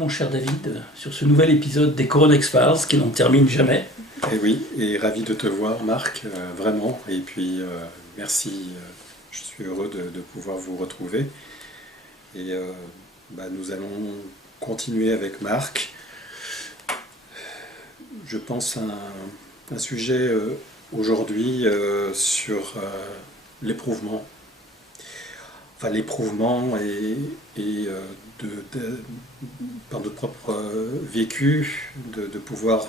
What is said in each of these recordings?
mon cher David, sur ce nouvel épisode des Coronex Files qui n'en termine jamais. Et oui, et ravi de te voir, Marc, vraiment. Et puis, merci, je suis heureux de pouvoir vous retrouver. Et nous allons continuer avec Marc. Je pense à un sujet aujourd'hui sur l'éprouvement. Enfin, l'éprouvement par notre propre vécu, de pouvoir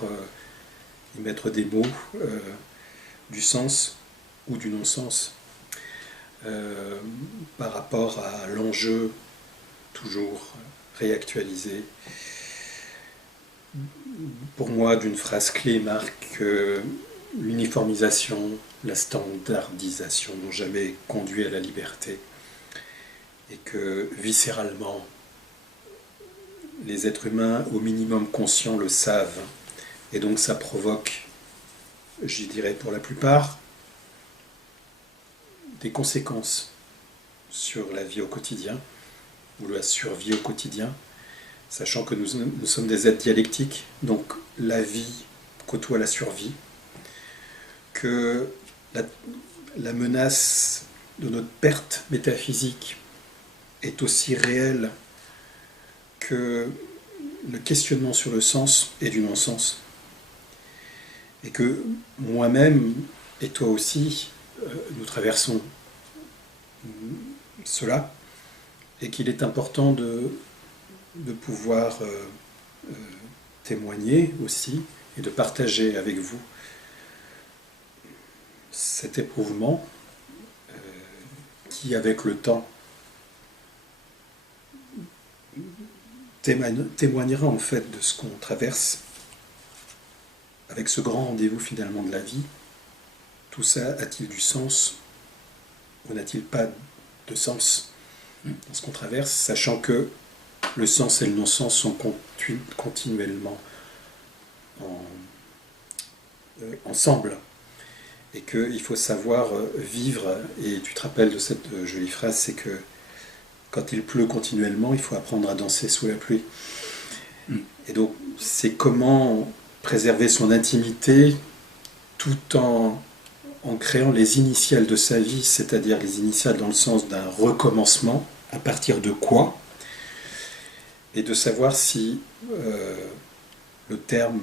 y mettre des mots, du sens ou du non-sens, par rapport à l'enjeu toujours réactualisé. Pour moi, d'une phrase clé, Marc, l'uniformisation, la standardisation n'ont jamais conduit à la liberté. Et que, viscéralement, les êtres humains, au minimum conscients, le savent. Et donc ça provoque, j'y dirais pour la plupart, des conséquences sur la vie au quotidien, ou la survie au quotidien, sachant que nous sommes des êtres dialectiques, donc la vie côtoie la survie, que la menace de notre perte métaphysique est aussi réel que le questionnement sur le sens et du non-sens. Et que moi-même, et toi aussi, nous traversons cela, et qu'il est important de pouvoir témoigner aussi, et de partager avec vous cet éprouvement qui, avec le temps, témoignera en fait de ce qu'on traverse avec ce grand rendez-vous finalement de la vie. Tout ça a-t-il du sens ou n'a-t-il pas de sens dans ce qu'on traverse, sachant que le sens et le non-sens sont continuellement ensemble et qu'il faut savoir vivre. Et tu te rappelles de cette jolie phrase, c'est que quand il pleut continuellement, il faut apprendre à danser sous la pluie. Et donc, c'est comment préserver son intimité tout en créant les initiales de sa vie, c'est-à-dire les initiales dans le sens d'un recommencement, à partir de quoi, et de savoir si le terme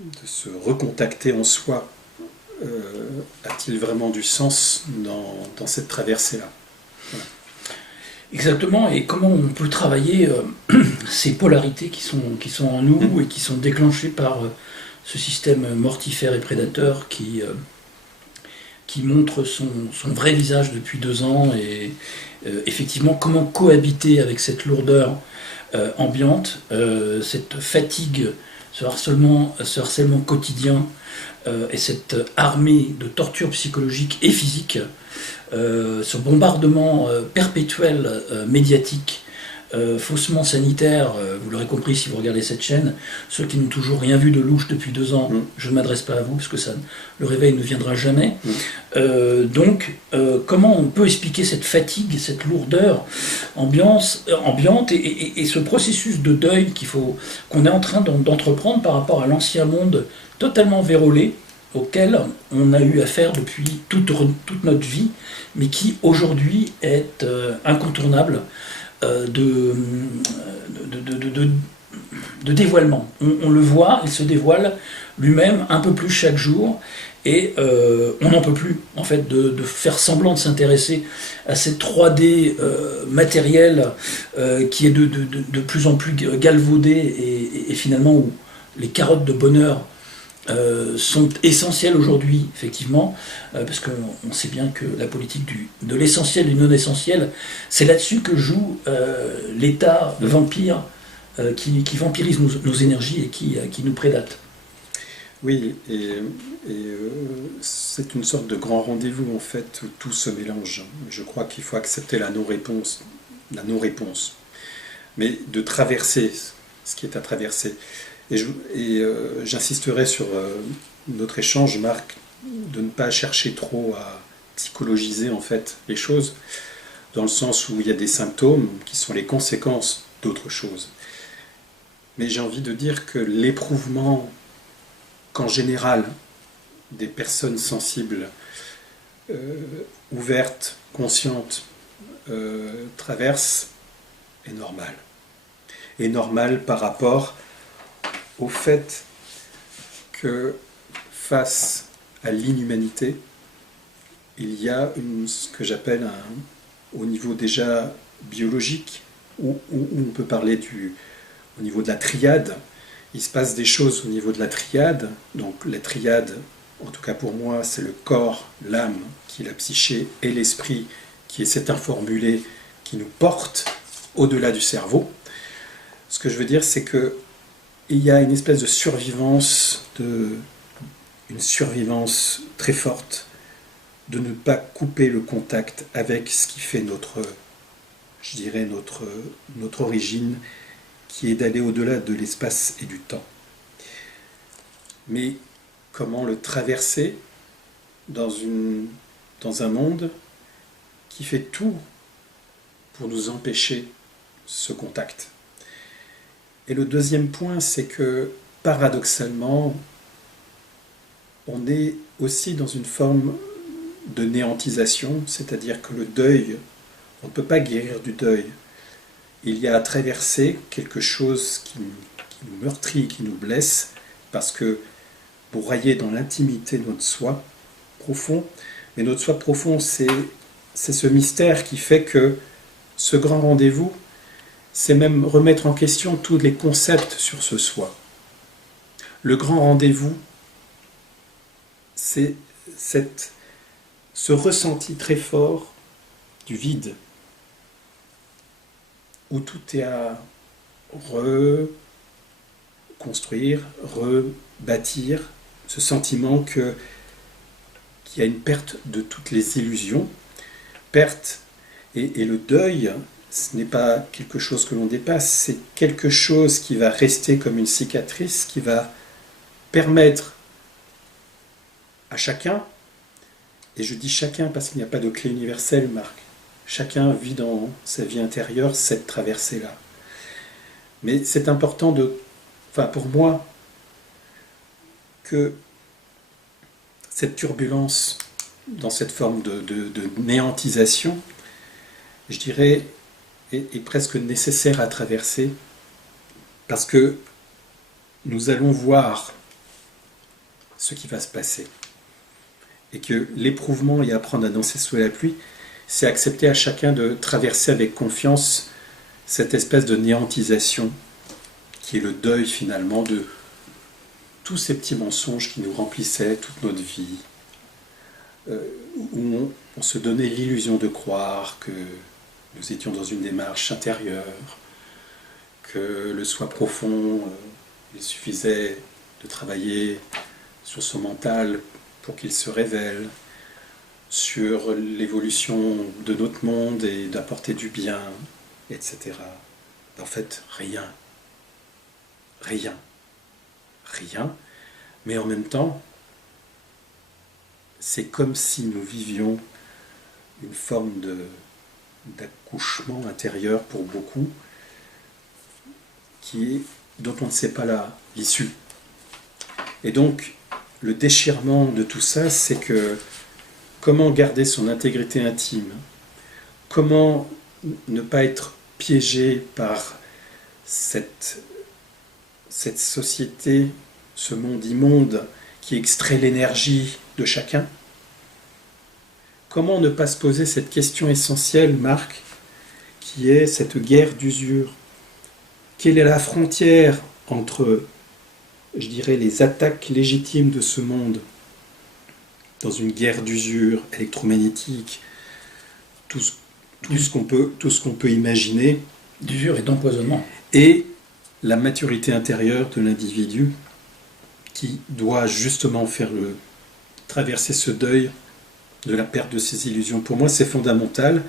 de se recontacter en soi a-t-il vraiment du sens dans cette traversée-là. Voilà. Exactement, et comment on peut travailler ces polarités qui sont en nous et qui sont déclenchées par ce système mortifère et prédateur qui montre son vrai visage depuis 2 ans, et effectivement comment cohabiter avec cette lourdeur ambiante, cette fatigue, ce harcèlement quotidien et cette armée de tortures psychologiques et physiques, ce bombardement perpétuel médiatique, faussement sanitaire, vous l'aurez compris si vous regardez cette chaîne. Ceux qui n'ont toujours rien vu de louche depuis 2 ans, je ne m'adresse pas à vous parce que le réveil ne viendra jamais. Donc, comment on peut expliquer cette fatigue, cette lourdeur ambiante et ce processus de deuil qu'on est en train d'entreprendre par rapport à l'ancien monde totalement vérolé, auquel on a eu affaire depuis toute notre vie, mais qui aujourd'hui est incontournable de dévoilement. On le voit, il se dévoile lui-même un peu plus chaque jour, et on n'en peut plus en fait de faire semblant de s'intéresser à cette 3D matérielle qui est de plus en plus galvaudée, et finalement où les carottes de bonheur sont essentielles aujourd'hui, effectivement, parce qu'on sait bien que la politique de l'essentiel et du non-essentiel, c'est là-dessus que joue l'État vampire qui vampirise nos énergies et qui nous prédate. Oui, et c'est une sorte de grand rendez-vous, en fait, où tout se mélange. Je crois qu'il faut accepter la non-réponse, mais de traverser ce qui est à traverser. Et j'insisterai sur notre échange, Marc, de ne pas chercher trop à psychologiser en fait les choses, dans le sens où il y a des symptômes qui sont les conséquences d'autres choses. Mais j'ai envie de dire que l'éprouvement qu'en général des personnes sensibles, ouvertes, conscientes, traversent est normal. Est normal par rapport au fait que face à l'inhumanité, il y a ce que j'appelle au niveau déjà biologique, où on peut parler au niveau de la triade. Il se passe des choses au niveau de la triade. Donc la triade, en tout cas pour moi, c'est le corps, l'âme, qui est la psyché, et l'esprit, qui est cet informulé qui nous porte au-delà du cerveau. Ce que je veux dire, c'est qu'il y a une espèce de survivance, une survivance très forte, de ne pas couper le contact avec ce qui fait notre origine, qui est d'aller au-delà de l'espace et du temps. Mais comment le traverser dans un monde qui fait tout pour nous empêcher ce contact? Et le deuxième point, c'est que paradoxalement, on est aussi dans une forme de néantisation, c'est-à-dire que le deuil, on ne peut pas guérir du deuil. Il y a à traverser quelque chose qui nous meurtrit, qui nous blesse, parce que pour railler dans l'intimité de notre soi profond, mais notre soi profond, c'est ce mystère qui fait que ce grand rendez-vous, c'est même remettre en question tous les concepts sur ce soi. Le grand rendez-vous, c'est ce ressenti très fort du vide, où tout est à reconstruire, rebâtir, ce sentiment qu'il y a une perte de toutes les illusions, perte, et le deuil, ce n'est pas quelque chose que l'on dépasse, c'est quelque chose qui va rester comme une cicatrice, qui va permettre à chacun, et je dis chacun parce qu'il n'y a pas de clé universelle, Marc, chacun vit dans sa vie intérieure cette traversée-là. Mais c'est important pour moi, que cette turbulence, dans cette forme de néantisation, je dirais, est presque nécessaire à traverser, parce que nous allons voir ce qui va se passer. Et que l'éprouvement et apprendre à danser sous la pluie, c'est accepter à chacun de traverser avec confiance cette espèce de néantisation qui est le deuil finalement de tous ces petits mensonges qui nous remplissaient toute notre vie, où on se donnait l'illusion de croire que nous étions dans une démarche intérieure, que le soi profond, il suffisait de travailler sur son mental pour qu'il se révèle, sur l'évolution de notre monde et d'apporter du bien, etc. En fait, rien. Rien. Rien. Mais en même temps, c'est comme si nous vivions une forme d'accouchement intérieur pour beaucoup, dont on ne sait pas l'issue. Et donc, le déchirement de tout ça, c'est que comment garder son intégrité intime? Comment ne pas être piégé par cette société, ce monde immonde qui extrait l'énergie de chacun? Comment ne pas se poser cette question essentielle, Marc, qui est cette guerre d'usure? Quelle est la frontière entre, je dirais, les attaques légitimes de ce monde, dans une guerre d'usure électromagnétique, tout ce qu'on peut imaginer, d'usure et d'empoisonnement, et la maturité intérieure de l'individu qui doit justement traverser ce deuil de la perte de ses illusions. Pour moi, c'est fondamental.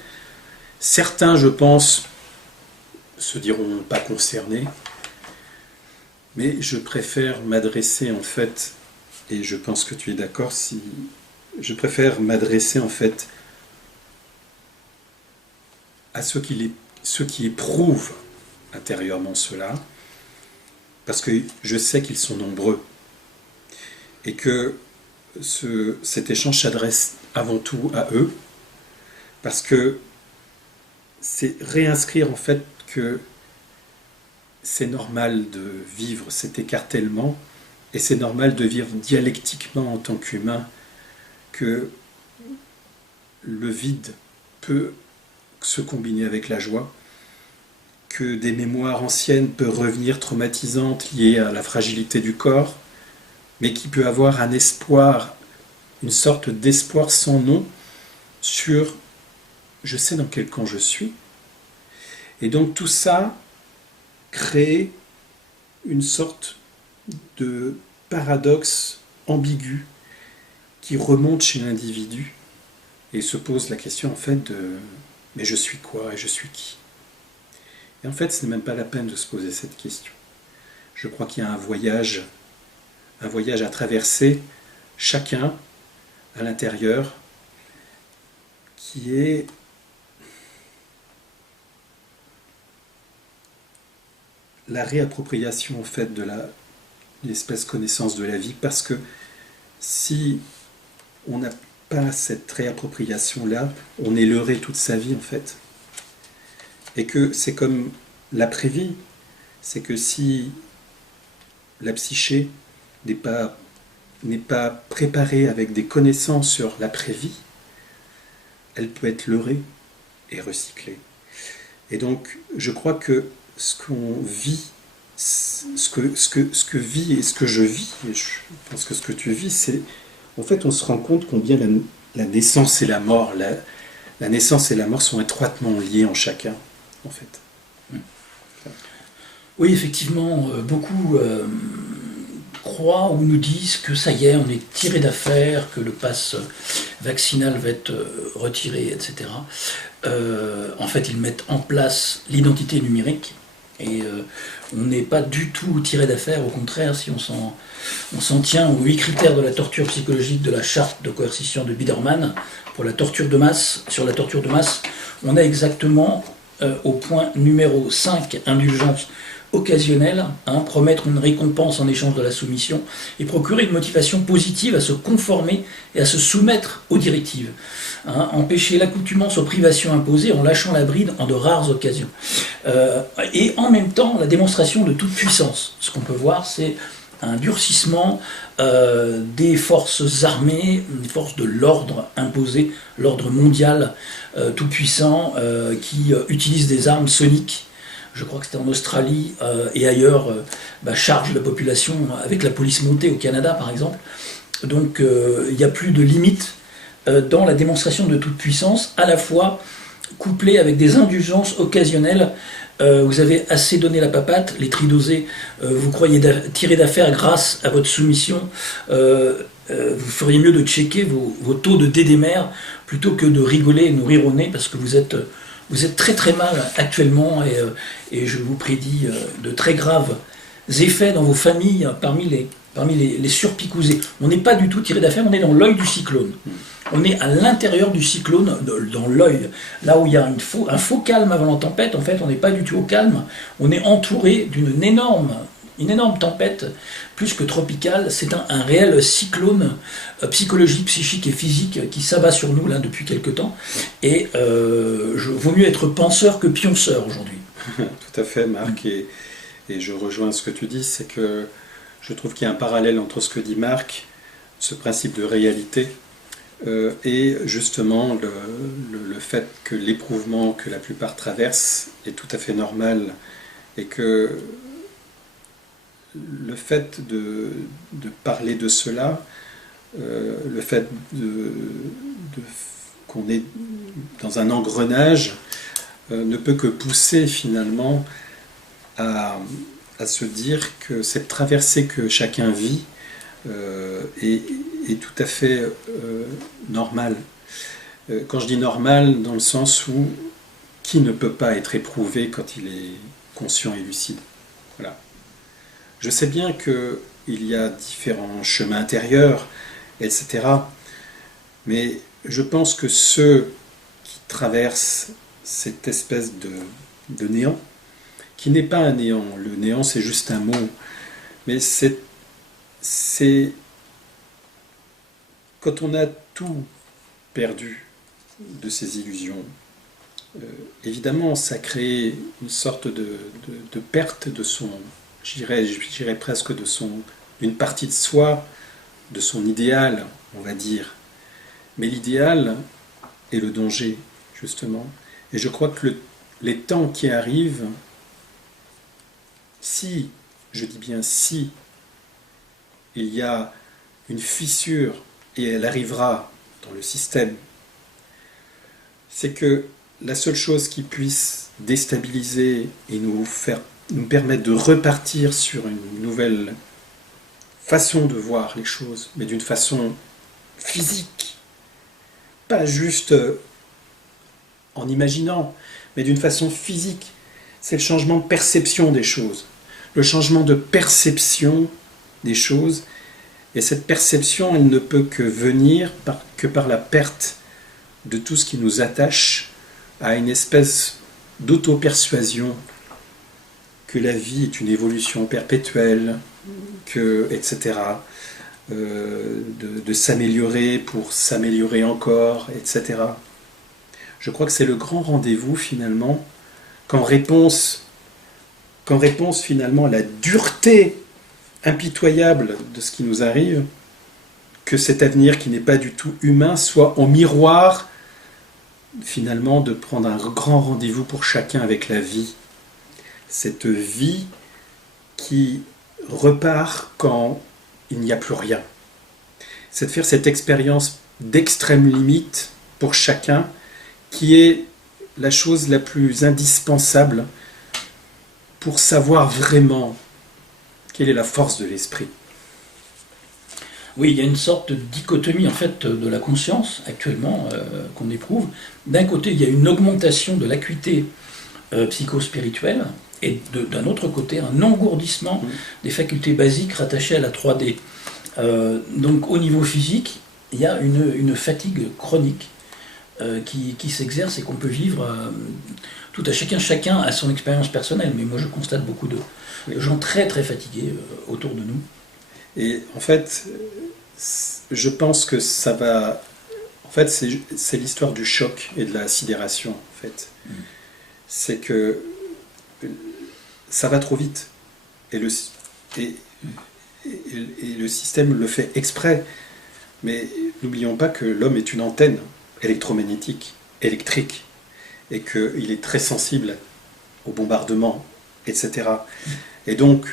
Certains, je pense, se diront pas concernés, mais je préfère m'adresser en fait, et je pense que tu es d'accord, je préfère m'adresser en fait à ceux qui éprouvent intérieurement cela, parce que je sais qu'ils sont nombreux, et que cet échange s'adresse avant tout à eux, parce que c'est réinscrire en fait que c'est normal de vivre cet écartèlement, et c'est normal de vivre dialectiquement en tant qu'humain, que le vide peut se combiner avec la joie, que des mémoires anciennes peuvent revenir traumatisantes liées à la fragilité du corps, mais qui peut avoir un espoir, une sorte d'espoir sans nom sur je sais dans quel camp je suis. Et donc tout ça crée une sorte de paradoxe ambigu qui remonte chez l'individu et se pose la question en fait de mais je suis quoi et je suis qui? Et en fait, ce n'est même pas la peine de se poser cette question. Je crois qu'il y a un voyage à traverser chacun à l'intérieur qui est la réappropriation en fait de l'espèce connaissance de la vie, parce que si on n'a pas cette réappropriation-là, on est leurré toute sa vie en fait. Et que c'est comme l'après-vie, c'est que si la psyché n'est pas préparée avec des connaissances sur l'après-vie, elle peut être leurrée et recyclée. Et donc, je crois que ce qu'on vit, ce que vit et ce que je vis, et je pense que ce que tu vis, c'est... En fait, on se rend compte combien la naissance et la mort, la naissance et la mort sont étroitement liées en chacun, en fait. Oui, effectivement, beaucoup croient ou nous disent que ça y est, on est tiré d'affaire, que le pass vaccinal va être retiré, etc. En fait, ils mettent en place l'identité numérique et on n'est pas du tout tiré d'affaire, au contraire, si on s'en tient aux 8 critères de la torture psychologique de la charte de coercition de Biderman pour la torture de masse. Sur la torture de masse, on a exactement au point numéro 5, indulgence occasionnelle, promettre une récompense en échange de la soumission et procurer une motivation positive à se conformer et à se soumettre aux directives. Empêcher l'accoutumance aux privations imposées en lâchant la bride en de rares occasions. Et en même temps, la démonstration de toute puissance. Ce qu'on peut voir, c'est un durcissement des forces armées, des forces de l'ordre imposé, l'ordre mondial tout puissant, qui utilise des armes soniques. Je crois que c'était en Australie et ailleurs, charge la population avec la police montée au Canada par exemple. Donc il n'y a plus de limite dans la démonstration de toute puissance, à la fois couplée avec des indulgences occasionnelles. Vous avez assez donné la papate, les tridosés, vous croyez tirer d'affaire grâce à votre soumission, vous feriez mieux de checker vos taux de dédémère plutôt que de rigoler et nous rire au nez parce que vous êtes très très mal actuellement et je vous prédis de très graves effets dans vos familles parmi les surpicousés. On n'est pas du tout tiré d'affaire, on est dans l'œil du cyclone. On est à l'intérieur du cyclone, dans l'œil, là où il y a un faux calme avant la tempête. En fait, on n'est pas du tout au calme. On est entouré d'une énorme tempête, plus que tropicale. C'est un réel cyclone psychologique, psychique et physique qui s'abat sur nous là depuis quelque temps. Et vaut mieux être penseur que pionceur aujourd'hui. Tout à fait, Marc. Et je rejoins ce que tu dis, c'est que je trouve qu'il y a un parallèle entre ce que dit Marc, ce principe de réalité, et justement le fait que l'éprouvement que la plupart traversent est tout à fait normal et que le fait de parler de cela, le fait qu'on est dans un engrenage ne peut que pousser finalement à se dire que cette traversée que chacun vit est tout à fait normale. Quand je dis normal, dans le sens où qui ne peut pas être éprouvé quand il est conscient et lucide. Voilà. Je sais bien qu'il y a différents chemins intérieurs, etc. Mais je pense que ceux qui traversent cette espèce de néant, qui n'est pas un néant. Le néant, c'est juste un mot. Mais c'est quand on a tout perdu de ses illusions, évidemment, ça crée une sorte de perte de son, je dirais presque d'une partie de soi, de son idéal, on va dire. Mais l'idéal est le danger, justement. Et je crois que les temps qui arrivent, si, je dis bien si, il y a une fissure, et elle arrivera dans le système, c'est que la seule chose qui puisse déstabiliser et nous permettre de repartir sur une nouvelle façon de voir les choses, mais d'une façon physique, pas juste en imaginant, mais d'une façon physique, c'est le changement de perception des choses. Le changement de perception des choses, et cette perception, elle ne peut que venir que par la perte de tout ce qui nous attache à une espèce d'auto-persuasion que la vie est une évolution perpétuelle, etc., de s'améliorer pour s'améliorer encore, etc. Je crois que c'est le grand rendez-vous finalement, qu'en réponse finalement à la dureté impitoyable de ce qui nous arrive, que cet avenir qui n'est pas du tout humain soit en miroir finalement de prendre un grand rendez-vous pour chacun avec la vie. Cette vie qui repart quand il n'y a plus rien. C'est de faire cette expérience d'extrême limite pour chacun qui est la chose la plus indispensable pour savoir vraiment quelle est la force de l'esprit. Oui, il y a une sorte de dichotomie en fait de la conscience actuellement qu'on éprouve. D'un côté, il y a une augmentation de l'acuité psychospirituelle et d'un autre côté, un engourdissement des facultés basiques rattachées à la 3D. Donc au niveau physique, il y a une fatigue chronique qui s'exerce et qu'on peut vivre tout à chacun à son expérience personnelle. Mais moi, je constate beaucoup de gens très très fatigués autour de nous. Et en fait, je pense que ça va... En fait, c'est l'histoire du choc et de la sidération, en fait. C'est que ça va trop vite. Et le système le fait exprès. Mais n'oublions pas que l'homme est une antenne électromagnétique, électrique, et qu'il est très sensible au bombardement, etc. Et donc,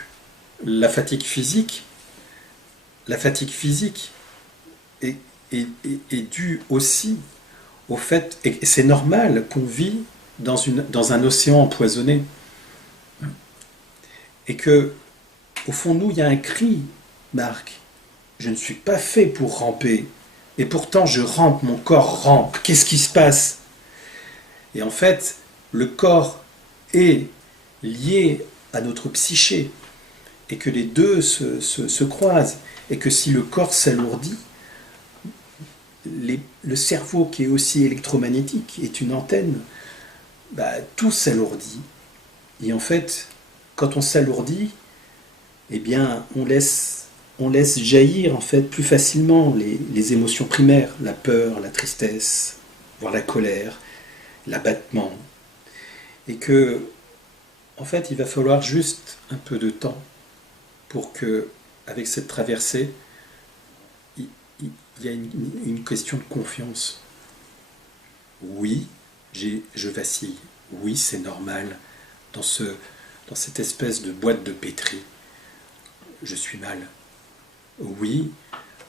la fatigue physique est due aussi au fait, et c'est normal qu'on vit dans un océan empoisonné, et que au fond de nous, il y a un cri, Marc, je ne suis pas fait pour ramper, et pourtant je rampe, mon corps rampe, qu'est-ce qui se passe? Et en fait, le corps est lié à notre psyché, et que les deux se croisent, et que si le corps s'alourdit, le cerveau qui est aussi électromagnétique est une antenne, tout s'alourdit. Et en fait, quand on s'alourdit, eh bien, on laisse jaillir en fait plus facilement les émotions primaires, la peur, la tristesse, voire la colère, l'abattement. Et que, en fait, il va falloir juste un peu de temps pour que, avec cette traversée, il y a une question de confiance. Oui, je vacille. Oui, c'est normal. Dans cette espèce de boîte de pétri, je suis mal. Oui,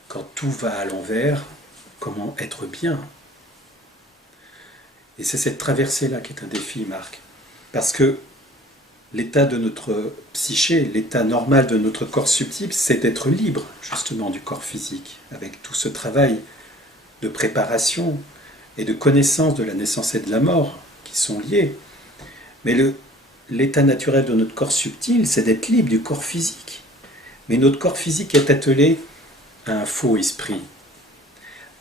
quand tout va à l'envers, comment être bien? Et c'est cette traversée-là qui est un défi, Marc. Parce que l'état de notre psyché, l'état normal de notre corps subtil, c'est d'être libre, justement, du corps physique, avec tout ce travail de préparation et de connaissance de la naissance et de la mort qui sont liés. Mais l'état naturel de notre corps subtil, c'est d'être libre du corps physique. Mais notre corps physique est attelé à un faux esprit,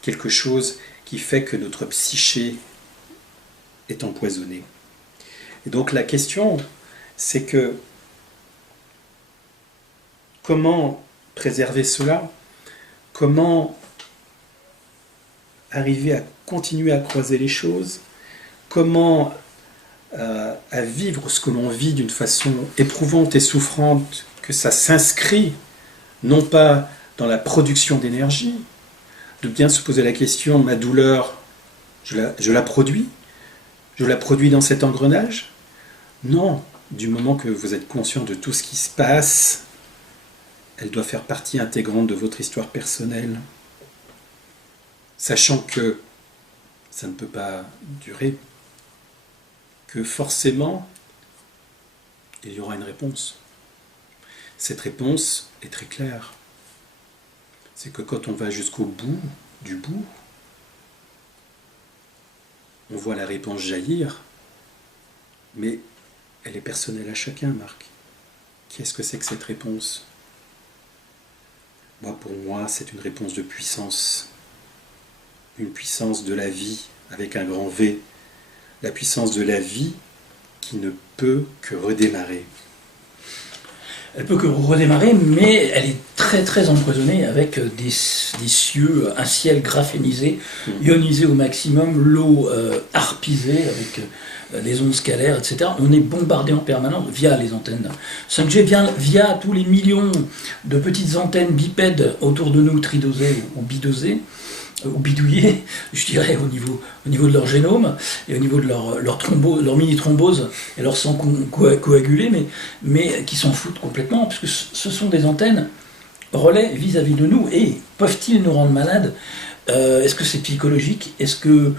quelque chose qui fait que notre psyché est empoisonnée. Et donc la question, c'est que comment préserver cela? Comment arriver à continuer à croiser les choses? Comment à vivre ce que l'on vit d'une façon éprouvante et souffrante, que ça s'inscrit non pas dans la production d'énergie, de bien se poser la question, ma douleur, je la produis? Je la produis dans cet engrenage? Non, du moment que vous êtes conscient de tout ce qui se passe, elle doit faire partie intégrante de votre histoire personnelle, sachant que ça ne peut pas durer, que forcément, il y aura une réponse. Cette réponse est très claire. C'est que quand on va jusqu'au bout du bout, on voit la réponse jaillir, mais elle est personnelle à chacun, Marc. Qu'est-ce que c'est que cette réponse? Pour moi, c'est une réponse de puissance. Une puissance de la vie, avec un grand V. La puissance de la vie qui ne peut que redémarrer. Elle peut que redémarrer, mais elle est très très empoisonnée avec des cieux, un ciel graphénisé, ionisé au maximum, l'eau harpisée avec les ondes scalaires, etc. On est bombardé en permanence via les antennes 5G, via tous les millions de petites antennes bipèdes autour de nous, tridosées ou bidosées, ou bidouillées, je dirais, au niveau de leur génome et au niveau de leur mini-thrombose et leur sang coagulé, mais qui s'en foutent complètement, puisque ce sont des antennes relais vis-à-vis de nous. Et peuvent-ils nous rendre malades? Est-ce que c'est psychologique? Est-ce que,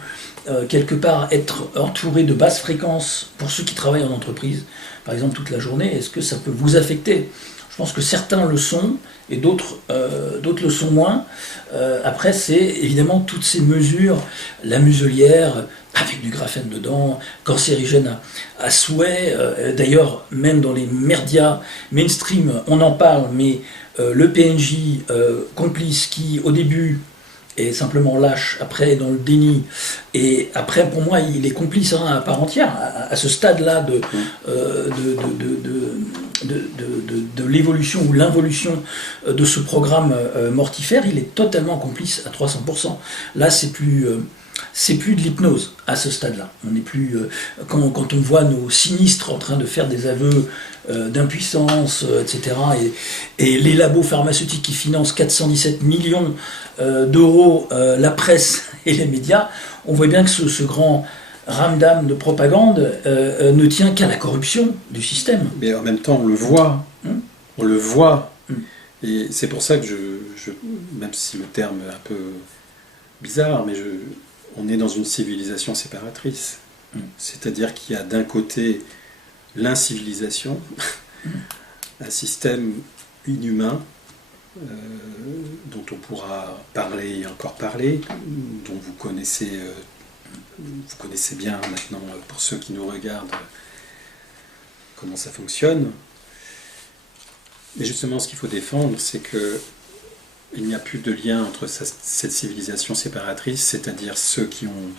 quelque part, être entouré de basses fréquences, pour ceux qui travaillent en entreprise, par exemple toute la journée, est-ce que ça peut vous affecter? Je pense que certains le sont, et d'autres le sont moins. Après, c'est évidemment toutes ces mesures, la muselière, avec du graphène dedans, cancérigène à souhait. D'ailleurs, même dans les médias mainstream, on en parle, mais le PNJ complice qui, au début, est simplement lâche, après dans le déni, et après, pour moi, il est complice à part entière, à ce stade-là de l'évolution ou l'involution de ce programme mortifère, il est totalement complice à 300%. Là, c'est plus de l'hypnose à ce stade-là. On n'est plus quand on voit nos sinistres en train de faire des aveux d'impuissance, etc. Et les labos pharmaceutiques qui financent 417 millions d'euros la presse et les médias, on voit bien que ce grand ramdam de propagande ne tient qu'à la corruption du système. Mais en même temps, on le voit. On le voit. Et c'est pour ça que même si le terme est un peu bizarre, mais on est dans une civilisation séparatrice. C'est-à-dire qu'il y a d'un côté l'incivilisation, un système inhumain dont on pourra parler et encore parler, dont vous connaissez bien maintenant, pour ceux qui nous regardent, comment ça fonctionne. Mais justement, ce qu'il faut défendre, c'est que il n'y a plus de lien entre cette civilisation séparatrice, c'est-à-dire ceux qui ont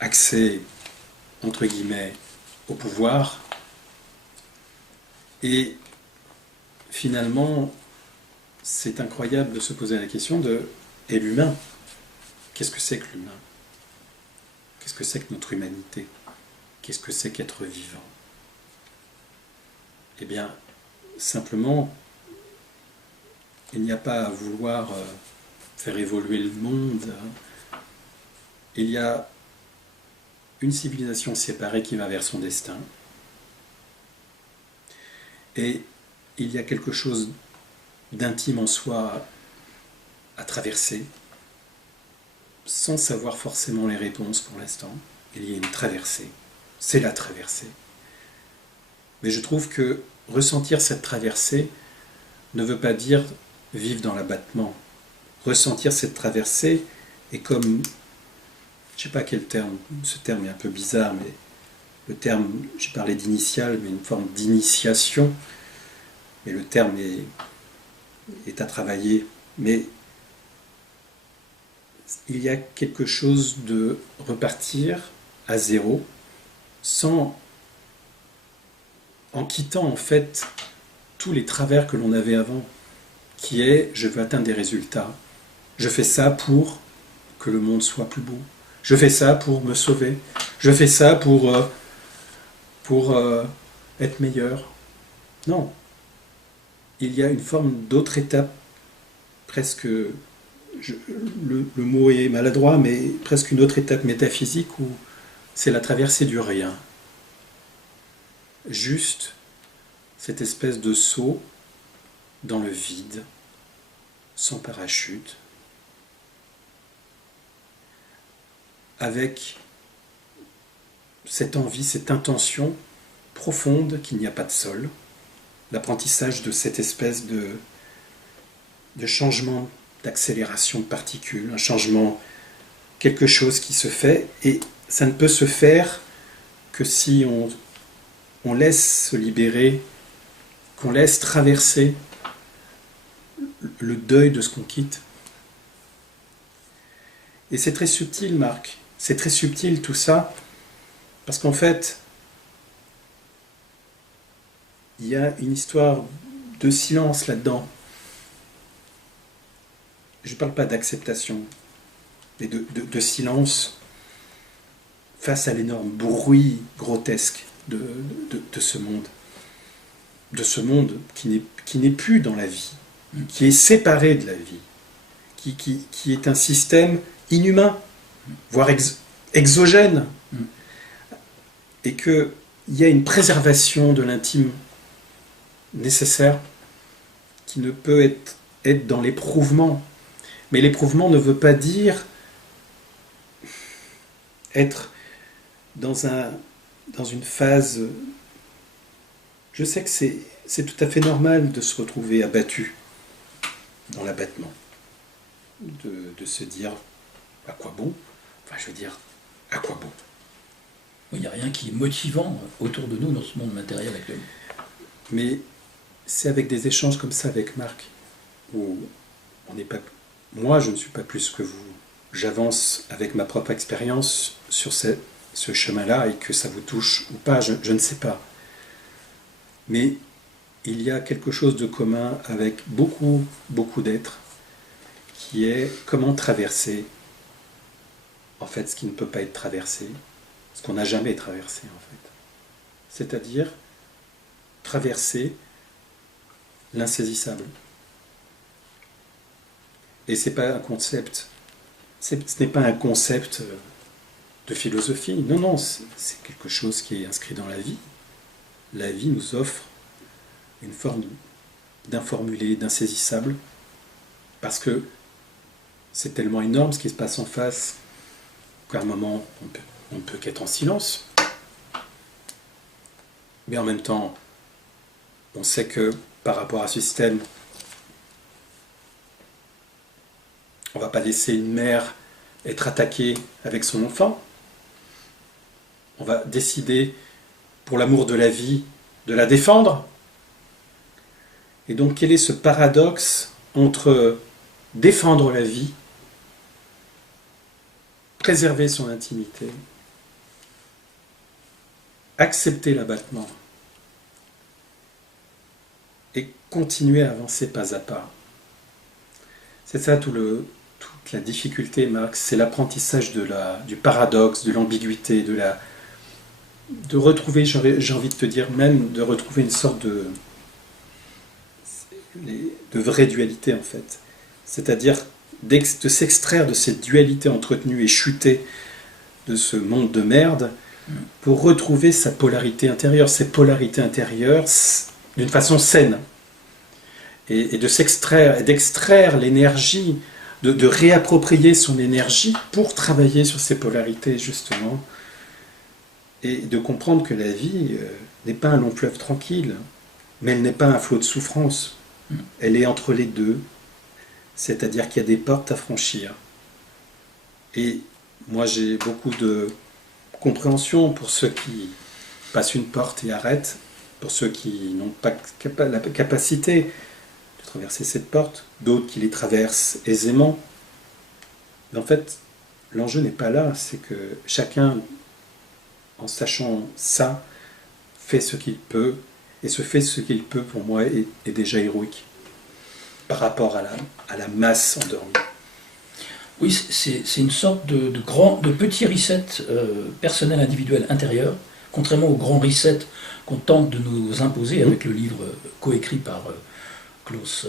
accès, entre guillemets, au pouvoir, et finalement, c'est incroyable de se poser la question et l'humain? Qu'est-ce que c'est que l'humain? Qu'est-ce que c'est que notre humanité? Qu'est-ce que c'est qu'être vivant? Eh bien, simplement, il n'y a pas à vouloir faire évoluer le monde. Il y a une civilisation séparée qui va vers son destin. Et il y a quelque chose d'intime en soi à traverser, sans savoir forcément les réponses pour l'instant. Il y a une traversée. C'est la traversée. Mais je trouve que ressentir cette traversée ne veut pas dire vivre dans l'abattement. Ressentir cette traversée est comme, je ne sais pas quel terme, ce terme est un peu bizarre, mais le terme, j'ai parlé d'initial, mais une forme d'initiation, et le terme est à travailler, mais il y a quelque chose de repartir à zéro, sans en quittant en fait tous les travers que l'on avait avant, qui est je veux atteindre des résultats, je fais ça pour que le monde soit plus beau, je fais ça pour me sauver, je fais ça pour être meilleur. Non, il y a une forme d'autre étape, presque, le mot est maladroit, mais presque une autre étape métaphysique où c'est la traversée du rien. Juste cette espèce de saut dans le vide, sans parachute, avec cette envie, cette intention profonde qu'il n'y a pas de sol, l'apprentissage de cette espèce de changement d'accélération de particules, un changement, quelque chose qui se fait, et ça ne peut se faire que si on laisse se libérer, qu'on laisse traverser le deuil de ce qu'on quitte. Et c'est très subtil, Marc, c'est très subtil tout ça, parce qu'en fait, il y a une histoire de silence là-dedans. Je ne parle pas d'acceptation, mais de silence face à l'énorme bruit grotesque de ce monde. De ce monde qui n'est plus dans la vie, qui est séparé de la vie, qui est un système inhumain, voire exogène, et qu'il y a une préservation de l'intime nécessaire qui ne peut être dans l'éprouvement. Mais l'éprouvement ne veut pas dire être dans une phase... Je sais que c'est tout à fait normal de se retrouver abattu dans l'abattement, de se dire à quoi bon, enfin je veux dire à quoi bon. Il n'y a rien qui est motivant autour de nous dans ce monde matériel actuel. Mais c'est avec des échanges comme ça avec Marc, où on n'est pas... Moi, je ne suis pas plus que vous. J'avance avec ma propre expérience sur ce chemin-là, et que ça vous touche ou pas, je ne sais pas. Mais il y a quelque chose de commun avec beaucoup, beaucoup d'êtres, qui est comment traverser, en fait, ce qui ne peut pas être traversé, ce qu'on n'a jamais traversé, en fait. C'est-à-dire traverser l'insaisissable. Et c'est pas un concept, ce n'est pas un concept de philosophie, non, non, c'est quelque chose qui est inscrit dans la vie. La vie nous offre une forme d'informulé, d'insaisissable, parce que c'est tellement énorme ce qui se passe en face qu'à un moment, on ne peut qu'être en silence. Mais en même temps, on sait que par rapport à ce système, on ne va pas laisser une mère être attaquée avec son enfant. On va décider, pour l'amour de la vie, de la défendre. Et donc, quel est ce paradoxe entre défendre la vie, préserver son intimité, accepter l'abattement et continuer à avancer pas à pas. C'est ça toute la difficulté, Marx, c'est l'apprentissage du paradoxe, de l'ambiguïté, de retrouver, j'ai envie de te dire même, de retrouver une sorte de vraie dualité en fait. C'est-à-dire de s'extraire de cette dualité entretenue et chutée de ce monde de merde pour retrouver sa polarité intérieure, ses polarités intérieures d'une façon saine. Et de s'extraire, et d'extraire l'énergie, de réapproprier son énergie pour travailler sur ces polarités justement, et de comprendre que la vie n'est pas un long fleuve tranquille, mais elle n'est pas un flot de souffrance. Elle est entre les deux, c'est-à-dire qu'il y a des portes à franchir. Et moi j'ai beaucoup de compréhension pour ceux qui passent une porte et arrêtent, pour ceux qui n'ont pas la capacité de traverser cette porte, d'autres qui les traversent aisément. Mais en fait, l'enjeu n'est pas là, c'est que chacun, en sachant ça, fait ce qu'il peut Et ce qu'il peut, pour moi, est déjà héroïque par rapport à la masse endormie. Oui, c'est une sorte de petit reset personnel, individuel, intérieur, contrairement au grand reset qu'on tente de nous imposer avec le livre coécrit par Klaus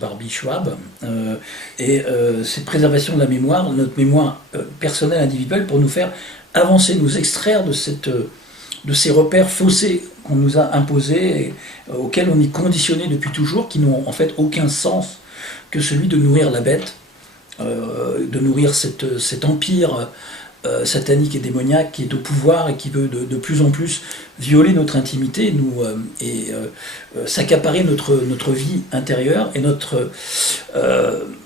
Barbie Schwab. Cette préservation de la mémoire, notre mémoire personnelle, individuelle, pour nous faire avancer, nous extraire de ces repères faussés qu'on nous a imposés, et auxquels on est conditionné depuis toujours, qui n'ont en fait aucun sens que celui de nourrir la bête, de nourrir cet empire satanique et démoniaque qui est au pouvoir et qui veut de plus en plus violer notre intimité s'accaparer notre vie intérieure et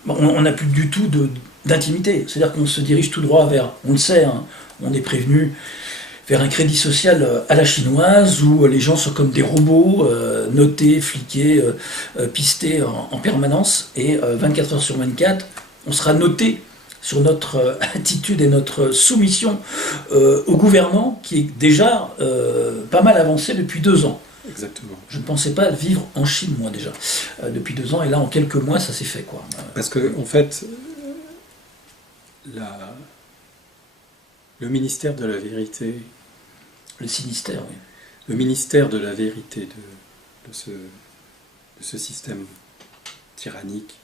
on n'a plus du tout d'intimité. C'est-à-dire qu'on se dirige tout droit vers, on le sait, hein, on est prévenu, vers un crédit social à la chinoise où les gens sont comme des robots, notés, fliqués, pistés en permanence, et 24 heures sur 24, on sera noté sur notre attitude et notre soumission au gouvernement qui est déjà pas mal avancé depuis 2 ans. Exactement. Je ne pensais pas vivre en Chine, moi, déjà, depuis 2 ans, et là, en quelques mois, ça s'est fait, quoi. Parce que, en fait, le ministère de la vérité... Le sinistère, oui. Le ministère de la vérité de ce système tyrannique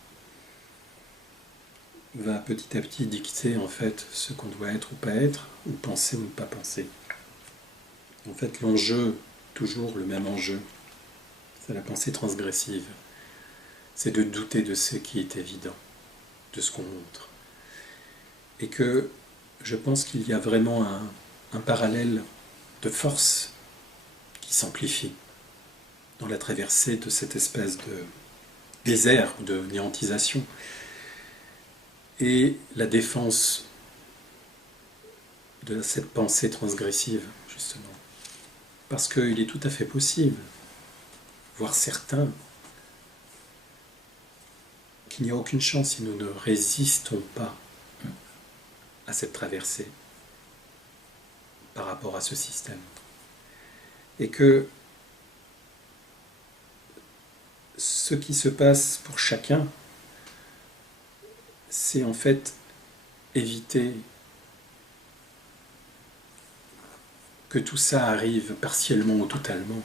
va petit à petit dicter en fait ce qu'on doit être ou pas être, ou penser ou ne pas penser. En fait, l'enjeu, toujours le même enjeu, c'est la pensée transgressive. C'est de douter de ce qui est évident, de ce qu'on montre. Et que je pense qu'il y a vraiment un parallèle de force qui s'amplifie dans la traversée de cette espèce de désert, de néantisation, et la défense de cette pensée transgressive, justement. Parce qu'il est tout à fait possible, voire certain, qu'il n'y a aucune chance si nous ne résistons pas à cette traversée par rapport à ce système. Et que ce qui se passe pour chacun, c'est en fait éviter que tout ça arrive partiellement ou totalement.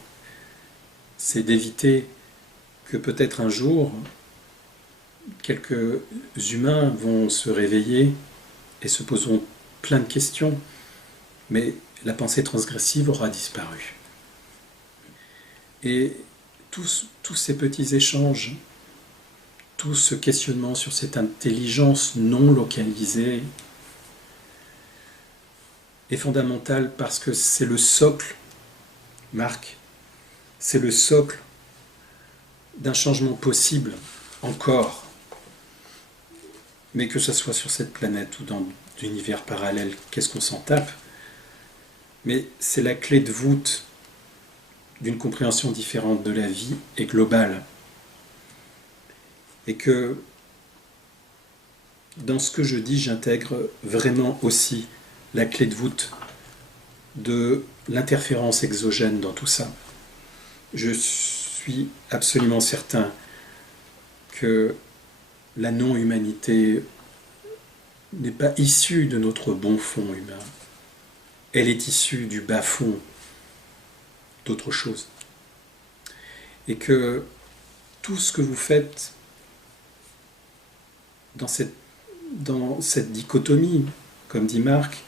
C'est d'éviter que peut-être un jour, quelques humains vont se réveiller et se poseront plein de questions, mais la pensée transgressive aura disparu. Et tous ces petits échanges, tout ce questionnement sur cette intelligence non localisée est fondamental parce que c'est le socle, Marc, c'est le socle d'un changement possible encore. Mais que ce soit sur cette planète ou dans d'univers parallèles, qu'est-ce qu'on s'en tape? Mais c'est la clé de voûte d'une compréhension différente de la vie et globale. Et que dans ce que je dis, j'intègre vraiment aussi la clé de voûte de l'interférence exogène dans tout ça. Je suis absolument certain que la non-humanité n'est pas issue de notre bon fond humain. Elle est issue du bas fond d'autre chose. Et que tout ce que vous faites dans cette dichotomie, comme dit Marc,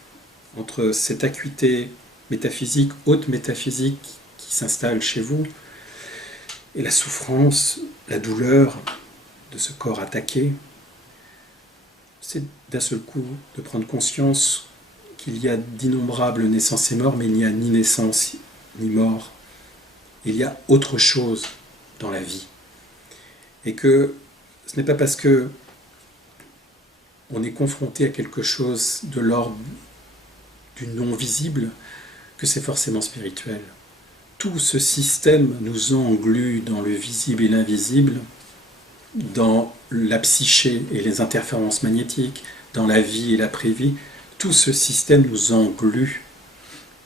entre cette acuité métaphysique, haute métaphysique qui s'installe chez vous, et la souffrance, la douleur de ce corps attaqué, c'est d'un seul coup de prendre conscience qu'il y a d'innombrables naissances et morts, mais il n'y a ni naissance ni mort. Il y a autre chose dans la vie. Et que ce n'est pas parce que on est confronté à quelque chose de l'ordre du non-visible que c'est forcément spirituel. Tout ce système nous englue dans le visible et l'invisible, dans la psyché et les interférences magnétiques, dans la vie et l'après-vie. Tout ce système nous englue.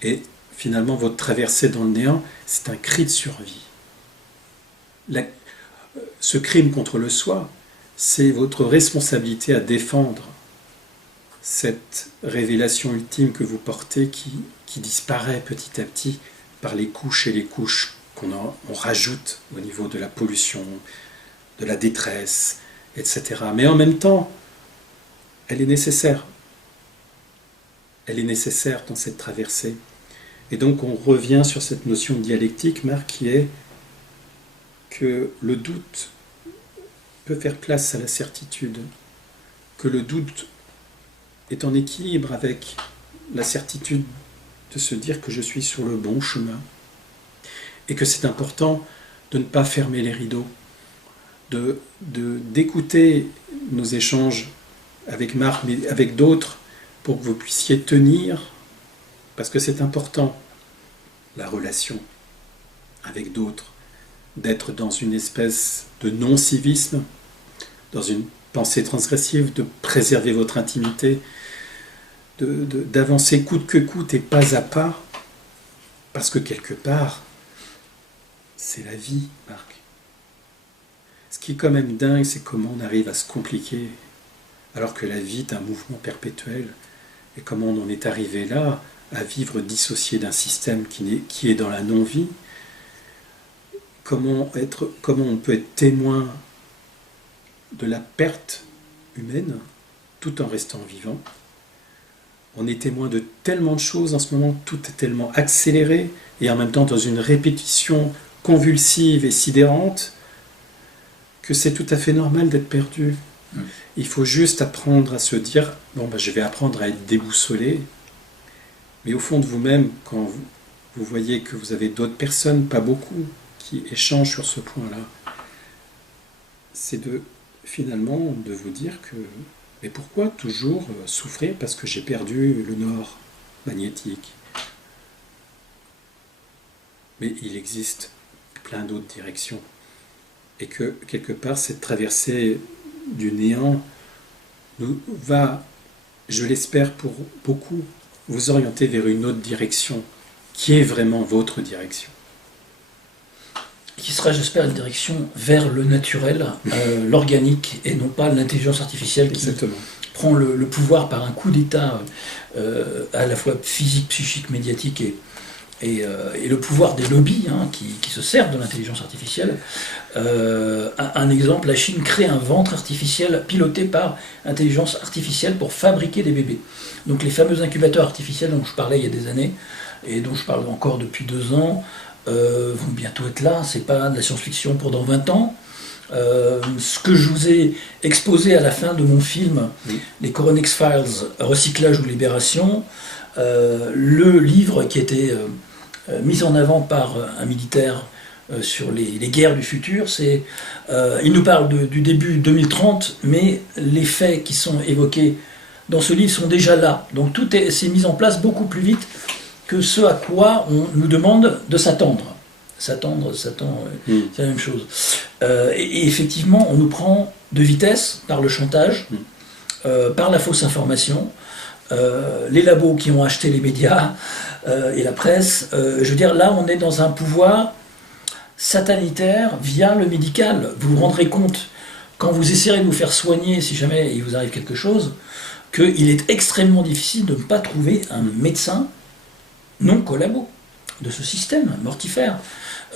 Et finalement, votre traversée dans le néant, c'est un cri de survie. ce crime contre le soi, c'est votre responsabilité à défendre cette révélation ultime que vous portez qui disparaît petit à petit par les couches et les couches on rajoute au niveau de la pollution, de la détresse, etc. Mais en même temps, elle est nécessaire. Elle est nécessaire dans cette traversée. Et donc on revient sur cette notion de dialectique, Marc, qui est que le doute peut faire place à la certitude, que le doute est en équilibre avec la certitude de se dire que je suis sur le bon chemin, et que c'est important de ne pas fermer les rideaux, d'écouter nos échanges avec Marc, mais avec d'autres, pour que vous puissiez tenir, parce que c'est important, la relation avec d'autres, d'être dans une espèce de non-civisme, dans une pensée transgressive, de préserver votre intimité, d'avancer coûte que coûte et pas à pas, parce que quelque part, c'est la vie, Marc. Ce qui est quand même dingue, c'est comment on arrive à se compliquer, alors que la vie est un mouvement perpétuel, et comment on en est arrivé là, à vivre dissocié d'un système qui est dans la non-vie. Comment on peut être témoin de la perte humaine tout en restant vivant. On est témoin de tellement de choses en ce moment, tout est tellement accéléré et en même temps dans une répétition convulsive et sidérante que c'est tout à fait normal d'être perdu. Il faut juste apprendre à se dire je vais apprendre à être déboussolé, mais au fond de vous-même, quand vous voyez que vous avez d'autres personnes, pas beaucoup, qui échangent sur ce point-là, c'est finalement de vous dire que mais pourquoi toujours souffrir parce que j'ai perdu le nord magnétique? Mais il existe plein d'autres directions. Et que, quelque part, cette traversée du néant va, je l'espère pour beaucoup, vous orienter vers une autre direction, qui est vraiment votre direction. Qui sera, j'espère, une direction vers le naturel, l'organique, et non pas l'intelligence artificielle qui prend le pouvoir par un coup d'état à la fois physique, psychique, médiatique et le pouvoir des lobbies qui se servent de l'intelligence artificielle. Un exemple, la Chine crée un ventre artificiel piloté par intelligence artificielle pour fabriquer des bébés. Donc les fameux incubateurs artificiels dont je parlais il y a des années, et dont je parle encore depuis 2 ans, vont bientôt être là. C'est pas de la science-fiction pour dans 20 ans. Ce que je vous ai exposé à la fin de mon film, les Coronex Files, Recyclage ou Libération, le livre qui était mis en avant par un militaire sur les guerres du futur, il nous parle du début 2030, mais les faits qui sont évoqués dans ce livre sont déjà là. Donc tout s'est mis en place beaucoup plus vite que ce à quoi on nous demande de s'attendre. C'est la même chose. Et effectivement, on nous prend de vitesse par le chantage, par la fausse information, les labos qui ont acheté les médias et la presse. Je veux dire, là, on est dans un pouvoir satanitaire via le médical. Vous vous rendrez compte, quand vous essayerez de vous faire soigner, si jamais il vous arrive quelque chose, qu'il est extrêmement difficile de ne pas trouver un médecin non collabo de ce système mortifère,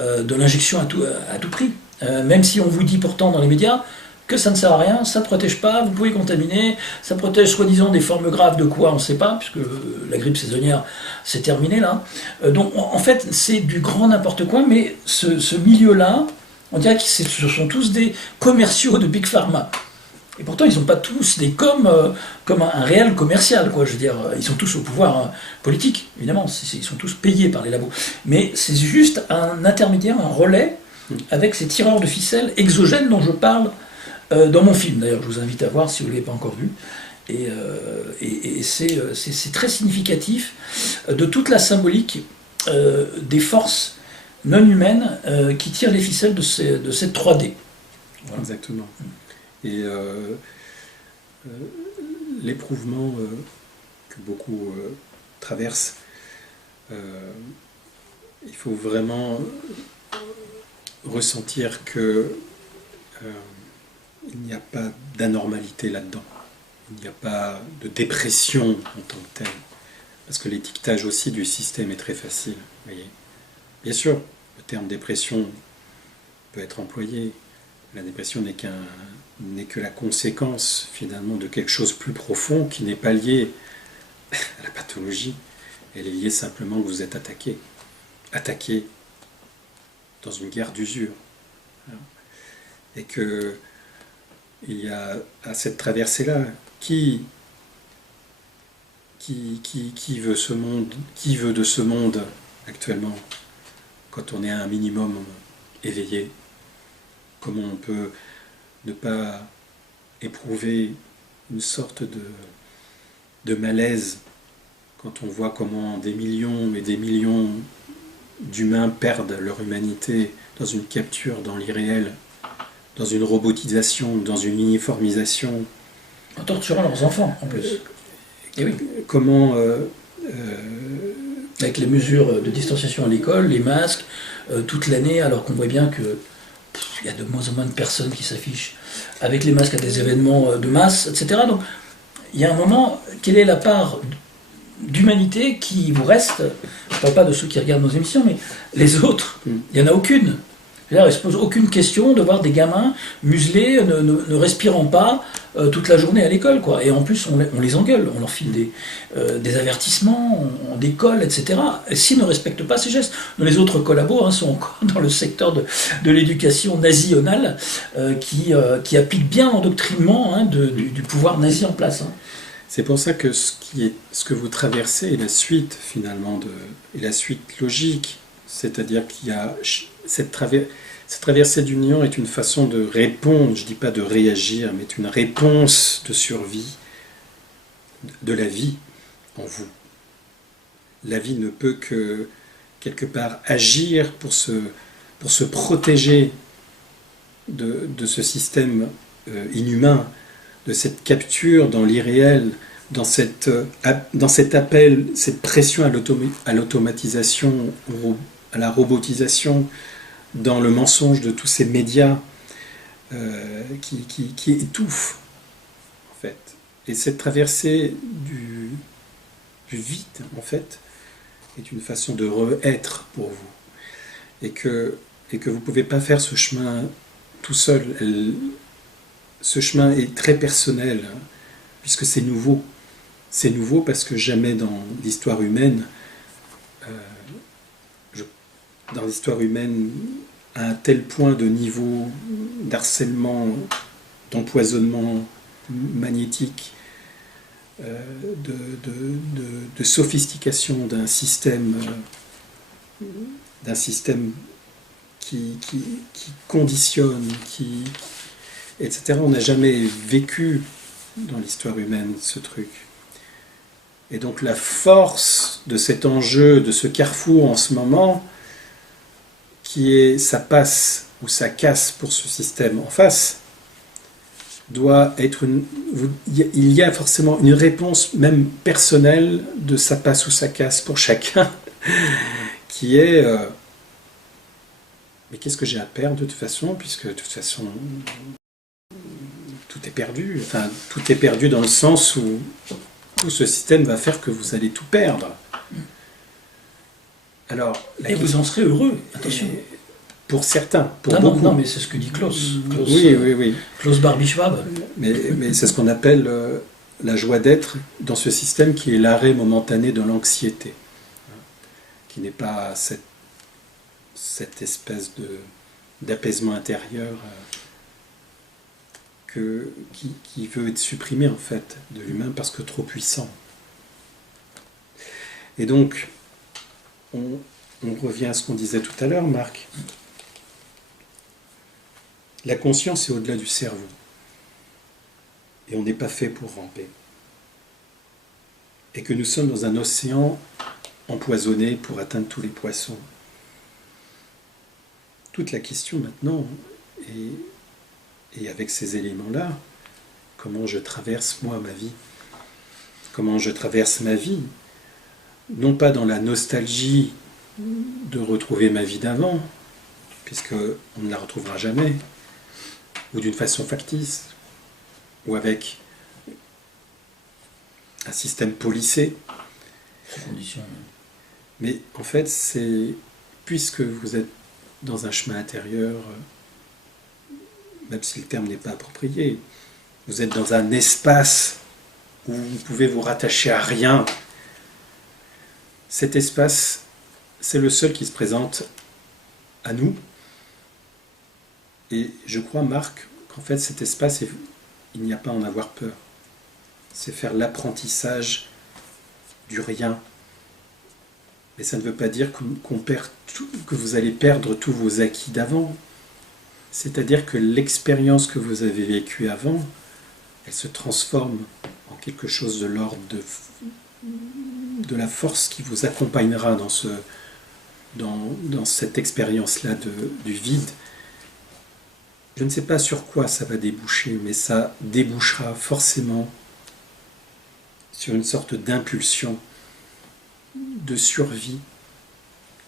de l'injection à tout prix. Même si on vous dit pourtant dans les médias que ça ne sert à rien, ça ne protège pas, vous pouvez contaminer, ça protège soi-disant des formes graves de quoi, on ne sait pas, puisque la grippe saisonnière s'est terminée là. Donc en fait, c'est du grand n'importe quoi, mais ce milieu-là, on dirait que ce sont tous des commerciaux de Big Pharma. Et pourtant, ils ne sont pas tous des comme un réel commercial, quoi. Je veux dire, ils sont tous au pouvoir politique, évidemment. Ils sont tous payés par les labos. Mais c'est juste un intermédiaire, un relais, avec ces tireurs de ficelles exogènes dont je parle dans mon film. D'ailleurs, je vous invite à voir si vous ne l'avez pas encore vu. Et c'est très significatif de toute la symbolique des forces non humaines qui tirent les ficelles de cette 3D. Voilà. Exactement. Et l'éprouvement que beaucoup traversent, il faut vraiment ressentir que il n'y a pas d'anormalité là-dedans. Il n'y a pas de dépression en tant que telle. Parce que l'étiquetage aussi du système est très facile. Voyez. Bien sûr, le terme dépression peut être employé. La dépression n'est que la conséquence finalement de quelque chose de plus profond qui n'est pas lié à la pathologie. Elle est liée simplement que vous êtes attaqué. Attaqué dans une guerre d'usure. Et que il y a à cette traversée-là qui veut ce monde, qui veut de ce monde actuellement, quand on est à un minimum éveillé? Comment on peut ne pas éprouver une sorte de malaise quand on voit comment des millions et des millions d'humains perdent leur humanité dans une capture, dans l'irréel, dans une robotisation, dans une uniformisation. En torturant leurs enfants, en plus. Et oui. Comment... avec les mesures de distanciation à l'école, les masques, toute l'année, alors qu'on voit bien que il y a de moins en moins de personnes qui s'affichent avec les masques à des événements de masse, etc. Donc, il y a un moment, quelle est la part d'humanité qui vous reste? Je ne parle pas de ceux qui regardent nos émissions, mais les autres, il n'y en a aucune. Là, il ne se pose aucune question de voir des gamins muselés, ne respirant pas toute la journée à l'école, quoi. Et en plus, on les engueule, on leur file des avertissements, on décolle, etc. Et s'ils ne respectent pas ces gestes, les autres collabos sont encore dans le secteur de l'éducation nationale qui applique bien l'endoctrinement du pouvoir nazi en place. C'est pour ça que ce que vous traversez est la suite, finalement, est la suite logique. C'est-à-dire qu'il y a cette traversée du néant est une façon de répondre, je ne dis pas de réagir, mais une réponse de survie de la vie en vous. La vie ne peut que, quelque part, agir pour se protéger de ce système inhumain, de cette capture dans l'irréel, dans cet appel, cette pression à l'automatisation, à la robotisation, dans le mensonge de tous ces médias qui étouffent, en fait. Et cette traversée du vide, en fait, est une façon de re-être pour vous. Et que vous ne pouvez pas faire ce chemin tout seul. Ce chemin est très personnel, puisque c'est nouveau. C'est nouveau parce que jamais dans l'histoire humaine, à un tel point de niveau d'harcèlement, d'empoisonnement magnétique, de sophistication d'un système qui conditionne, etc. On n'a jamais vécu dans l'histoire humaine ce truc. Et donc la force de cet enjeu, de ce carrefour en ce moment, qui est ça passe ou ça casse pour ce système en face, doit être il y a forcément une réponse même personnelle de ça passe ou ça casse pour chacun, qui est mais qu'est-ce que j'ai à perdre de toute façon, puisque de toute façon tout est perdu. Enfin, tout est perdu dans le sens où tout ce système va faire que vous allez tout perdre. Alors, et vous en serez heureux, attention. Pour certains, pour beaucoup. Non, mais c'est ce que dit Klaus. Oui. Klaus Barbie Schwab. Mais c'est ce qu'on appelle la joie d'être dans ce système qui est l'arrêt momentané de l'anxiété, qui n'est pas cette espèce d'apaisement intérieur qui veut être supprimé en fait de l'humain parce que trop puissant. Et donc, on revient à ce qu'on disait tout à l'heure, Marc. La conscience est au-delà du cerveau. Et on n'est pas fait pour ramper. Et que nous sommes dans un océan empoisonné pour atteindre tous les poissons. Toute la question maintenant est avec ces éléments-là, comment je traverse moi ma vie. Comment je traverse ma vie, non pas dans la nostalgie de retrouver ma vie d'avant, puisqu'on ne la retrouvera jamais, ou d'une façon factice, ou avec un système policé. Mais en fait, c'est puisque vous êtes dans un chemin intérieur, même si le terme n'est pas approprié, vous êtes dans un espace où vous pouvez vous rattacher à rien. Cet espace, c'est le seul qui se présente à nous. Et je crois, Marc, qu'en fait cet espace, il n'y a pas à en avoir peur. C'est faire l'apprentissage du rien. Mais ça ne veut pas dire qu'on perd tout, que vous allez perdre tous vos acquis d'avant. C'est-à-dire que l'expérience que vous avez vécue avant, elle se transforme en quelque chose de l'ordre de la force qui vous accompagnera dans cette expérience-là du vide. Je ne sais pas sur quoi ça va déboucher, mais ça débouchera forcément sur une sorte d'impulsion, de survie,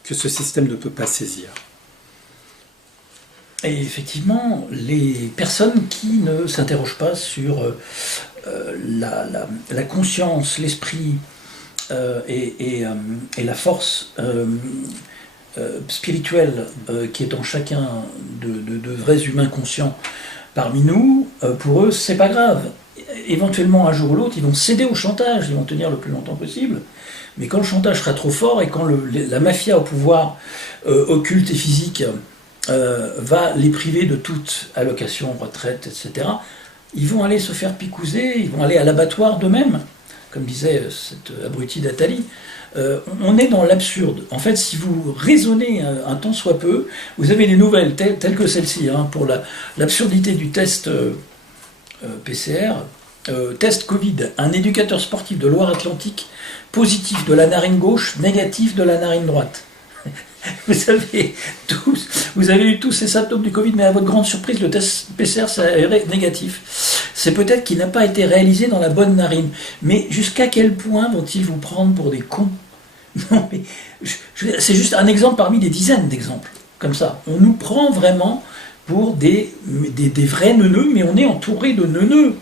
que ce système ne peut pas saisir. Et effectivement, les personnes qui ne s'interrogent pas sur la conscience, l'esprit et la force spirituelle qui est en chacun de vrais humains conscients parmi nous, pour eux, c'est pas grave. Éventuellement, un jour ou l'autre, ils vont céder au chantage, ils vont tenir le plus longtemps possible. Mais quand le chantage sera trop fort et quand la mafia au pouvoir occulte et physique va les priver de toute allocation, retraite, etc., ils vont aller se faire picouser, ils vont aller à l'abattoir d'eux-mêmes, comme disait cet abruti d'Atali. On est dans l'absurde. En fait, si vous raisonnez un tant soit peu, vous avez des nouvelles telles que celle-ci, pour l'absurdité du test PCR, test Covid, un éducateur sportif de Loire-Atlantique, positif de la narine gauche, négatif de la narine droite. Vous avez eu tous ces symptômes du Covid, mais à votre grande surprise, le test PCR s'est avéré négatif. C'est peut-être qu'il n'a pas été réalisé dans la bonne narine. Mais jusqu'à quel point vont-ils vous prendre pour des cons? Non, mais c'est juste un exemple parmi des dizaines d'exemples, comme ça. On nous prend vraiment pour des vrais neuneux, mais on est entouré de neuneux.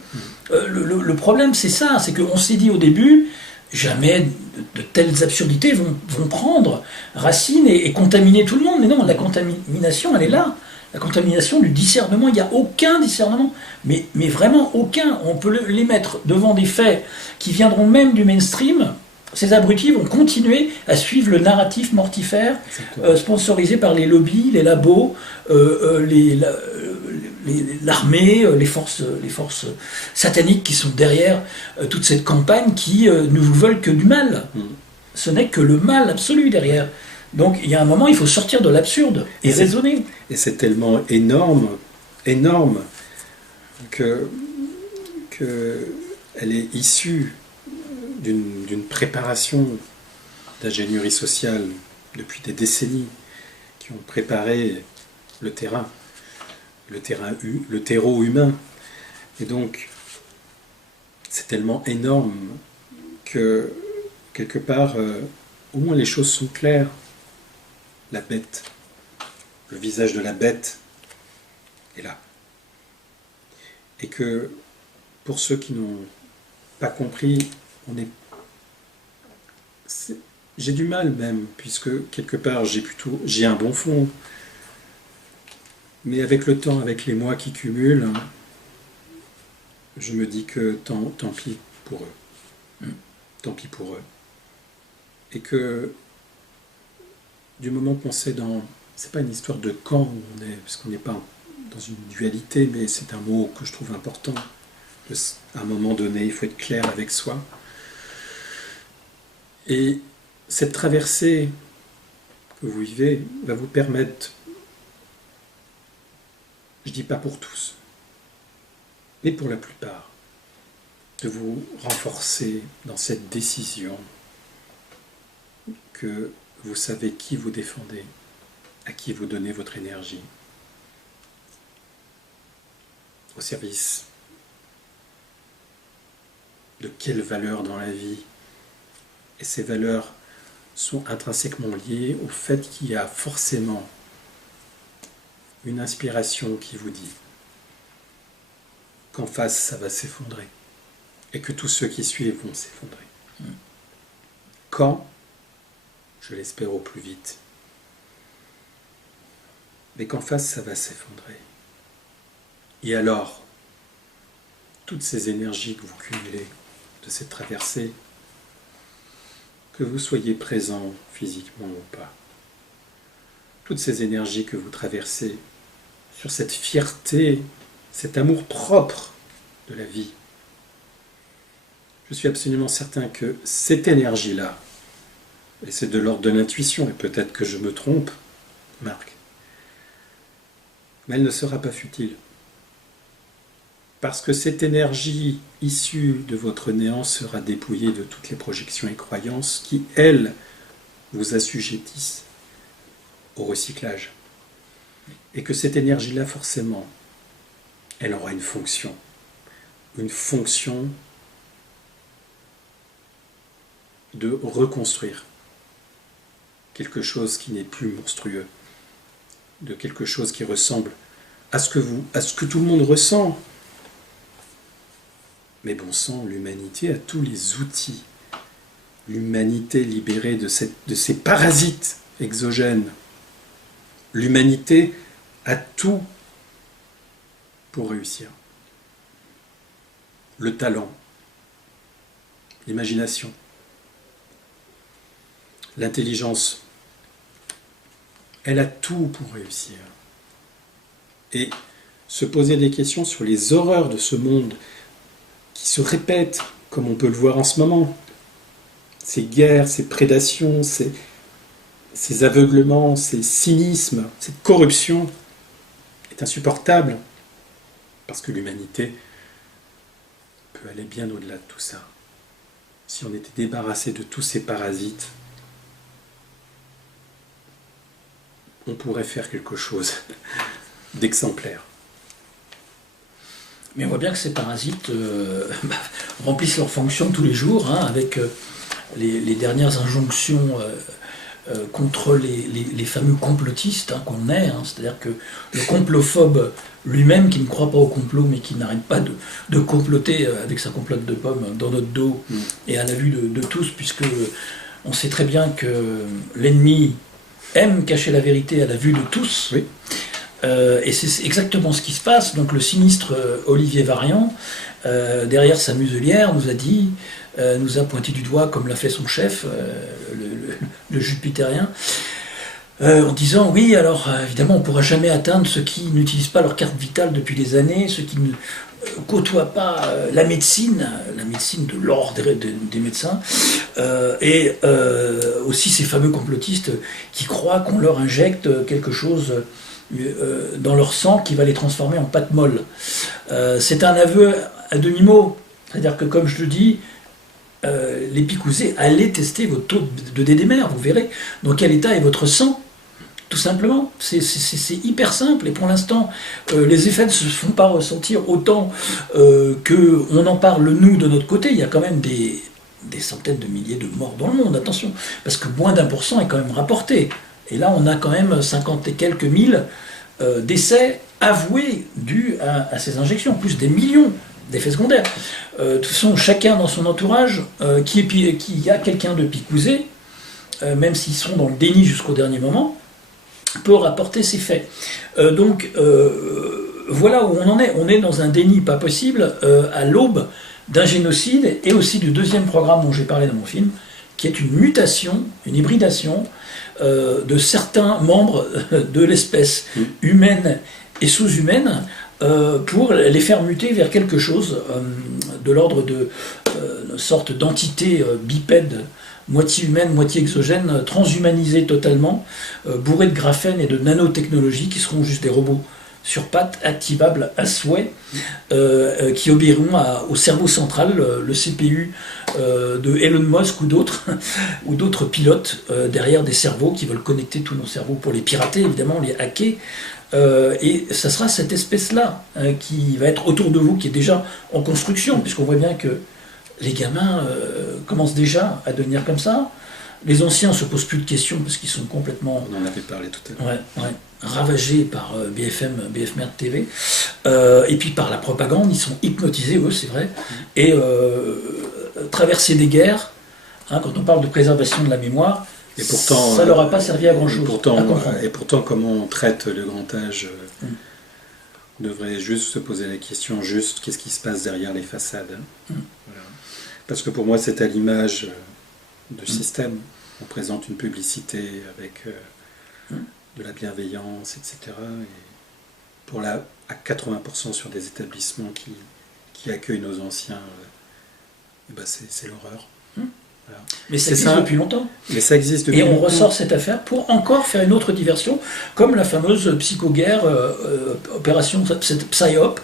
Le problème, c'est ça, c'est qu'on s'est dit au début, jamais de telles absurdités vont prendre racine et contaminer tout le monde. Mais non, la contamination, elle est là. La contamination du discernement, il n'y a aucun discernement, mais vraiment aucun. On peut les mettre devant des faits qui viendront même du mainstream. Ces abrutis vont continuer à suivre le narratif mortifère sponsorisé par les lobbies, les labos, l'armée, les forces sataniques qui sont derrière toute cette campagne qui ne vous veulent que du mal. Ce n'est que le mal absolu derrière. Donc il y a un moment, il faut sortir de l'absurde et raisonner. Et c'est tellement énorme que elle est issue d'une préparation d'ingénierie sociale depuis des décennies qui ont préparé le terreau humain. Et donc, c'est tellement énorme que, quelque part, au moins les choses sont claires. La bête, le visage de la bête est là. Et que, pour ceux qui n'ont pas compris, j'ai du mal même, puisque quelque part j'ai un bon fond. Mais avec le temps, avec les mois qui cumulent, je me dis que tant pis pour eux. Tant pis pour eux. Et que du moment qu'on sait c'est pas une histoire de quand on est, parce qu'on n'est pas dans une dualité, mais c'est un mot que je trouve important. À un moment donné, il faut être clair avec soi. Et cette traversée que vous vivez va vous permettre, je dis pas pour tous, mais pour la plupart, de vous renforcer dans cette décision que vous savez qui vous défendez, à qui vous donnez votre énergie, au service de quelles valeurs dans la vie. Et ces valeurs sont intrinsèquement liées au fait qu'il y a forcément une inspiration qui vous dit qu'en face, ça va s'effondrer et que tous ceux qui suivent vont s'effondrer. Quand? Je l'espère au plus vite. Mais qu'en face, ça va s'effondrer. Et alors, toutes ces énergies que vous cumulez de cette traversée, que vous soyez présent physiquement ou pas, toutes ces énergies que vous traversez sur cette fierté, cet amour propre de la vie, je suis absolument certain que cette énergie-là, et c'est de l'ordre de l'intuition, et peut-être que je me trompe, Marc, mais elle ne sera pas futile. Parce que cette énergie issue de votre néant sera dépouillée de toutes les projections et croyances qui, elles, vous assujettissent au recyclage. Et que cette énergie-là, forcément, elle aura une fonction de reconstruire quelque chose qui n'est plus monstrueux, de quelque chose qui ressemble à ce que tout le monde ressent. Mais bon sang, l'humanité a tous les outils. L'humanité libérée de ces parasites exogènes. L'humanité a tout pour réussir. Le talent, l'imagination, l'intelligence, elle a tout pour réussir. Et se poser des questions sur les horreurs de ce monde qui se répètent, comme on peut le voir en ce moment. Ces guerres, ces prédations, ces aveuglements, ces cynismes, cette corruption est insupportable. Parce que l'humanité peut aller bien au-delà de tout ça. Si on était débarrassé de tous ces parasites, on pourrait faire quelque chose d'exemplaire. Mais on voit bien que ces parasites remplissent leur fonction tous les jours, avec les dernières injonctions contre les fameux complotistes qu'on est. C'est-à-dire que le complophobe lui-même, qui ne croit pas au complot, mais qui n'arrête pas de comploter avec sa complote de pommes dans notre dos et à la vue de tous, puisque on sait très bien que l'ennemi aime cacher la vérité à la vue de tous. Oui. Et c'est exactement ce qui se passe. Donc le sinistre Olivier Varian, derrière sa muselière, nous a pointé du doigt, comme l'a fait son chef, le jupitérien, en disant oui, alors évidemment on ne pourra jamais atteindre ceux qui n'utilisent pas leur carte vitale depuis des années, ceux qui ne côtoient pas la médecine de l'ordre des médecins, et aussi ces fameux complotistes qui croient qu'on leur injecte quelque chose dans leur sang qui va les transformer en pâte molle. C'est un aveu à demi-mot, c'est-à-dire que comme je le dis, les picousés, allez tester votre taux de DDMR, vous verrez dans quel état est votre sang, tout simplement. C'est hyper simple, et pour l'instant, les effets ne se font pas ressentir autant qu'on en parle nous de notre côté. Il y a quand même des centaines de milliers de morts dans le monde, attention, parce que moins d'1% est quand même rapporté. Et là, on a quand même 50 et quelques mille décès avoués dus à ces injections, plus des millions d'effets secondaires. De toute façon, chacun dans son entourage qui a quelqu'un de picousé, même s'ils sont dans le déni jusqu'au dernier moment, peut rapporter ces faits. Donc, voilà où on en est. On est dans un déni pas possible à l'aube d'un génocide et aussi du deuxième programme dont j'ai parlé dans mon film, qui est une mutation, une hybridation de certains membres de l'espèce humaine et sous-humaine pour les faire muter vers quelque chose de l'ordre de une sorte d'entité bipède, moitié humaine, moitié exogène, transhumanisée totalement, bourrée de graphène et de nanotechnologie qui seront juste des robots sur pattes, activables à souhait, qui obéiront au cerveau central, le CPU de Elon Musk ou d'autres pilotes derrière des cerveaux qui veulent connecter tous nos cerveaux pour les pirater, évidemment, les hacker. Et ça sera cette espèce-là qui va être autour de vous, qui est déjà en construction, puisqu'on voit bien que les gamins commencent déjà à devenir comme ça. Les anciens ne se posent plus de questions parce qu'ils sont complètement On en avait parlé tout à l'heure. ravagés par BF Merde TV. Et puis par la propagande, ils sont hypnotisés, eux, c'est vrai. Et traverser des guerres, quand on parle de préservation de la mémoire, et pourtant, ça ne leur a pas servi à grand-chose. Et pourtant, comment on traite le grand âge on devrait juste se poser la question, juste qu'est-ce qui se passe derrière les façades. Voilà. Parce que pour moi, c'est à l'image du système. On présente une publicité avec de la bienveillance, etc. Et à 80% sur des établissements qui accueillent nos anciens, c'est l'horreur. Voilà. Mais ça existe depuis longtemps. Mais ça existe depuis longtemps. Et on longtemps. ressort cette affaire pour encore faire une autre diversion, comme la fameuse psychoguerre, opération PSYOP,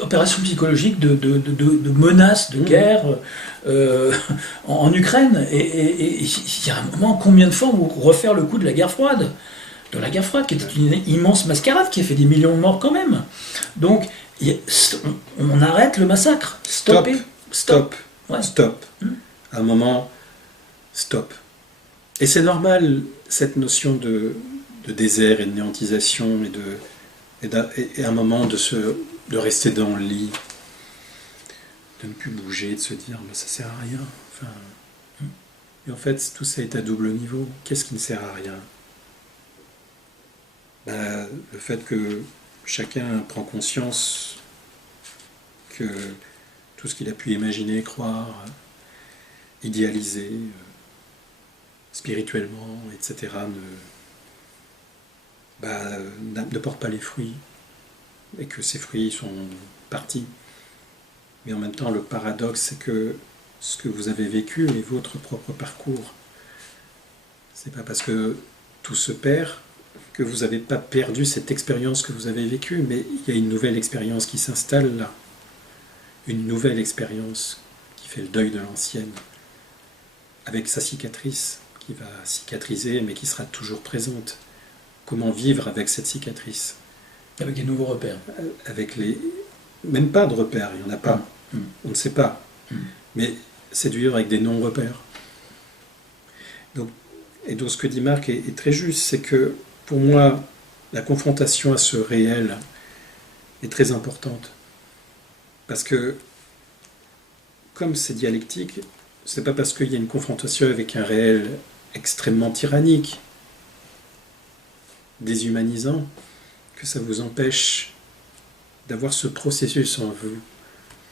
opération psychologique de menaces de guerre en Ukraine. Et il y a un moment, combien de fois on refaire le coup de la guerre froide, qui était une immense mascarade qui a fait des millions de morts quand même. Donc, on arrête le massacre. Stop. Ouais. Stop. À un moment, stop. Et c'est normal, cette notion de désert et de néantisation et à un moment de rester dans le lit, de ne plus bouger, de se dire ça sert à rien. Enfin, et en fait, tout ça est à double niveau. Qu'est-ce qui ne sert à rien? Le fait que chacun prend conscience que tout ce qu'il a pu imaginer, croire, idéaliser, spirituellement, etc., ne porte pas les fruits, et que ces fruits sont partis. Mais en même temps, le paradoxe, c'est que ce que vous avez vécu est votre propre parcours. C'est pas parce que tout se perd que vous n'avez pas perdu cette expérience que vous avez vécue, mais il y a une nouvelle expérience qui s'installe là. Une nouvelle expérience qui fait le deuil de l'ancienne, avec sa cicatrice, qui va cicatriser, mais qui sera toujours présente. Comment vivre avec cette cicatrice? Avec des nouveaux repères. Même pas de repères, il n'y en a pas. On ne sait pas. Mais c'est de vivre avec des non-repères. Donc ce que dit Marc est très juste, c'est que pour moi, la confrontation à ce réel est très importante. Parce que, comme c'est dialectique, c'est pas parce qu'il y a une confrontation avec un réel extrêmement tyrannique, déshumanisant, que ça vous empêche d'avoir ce processus en vous,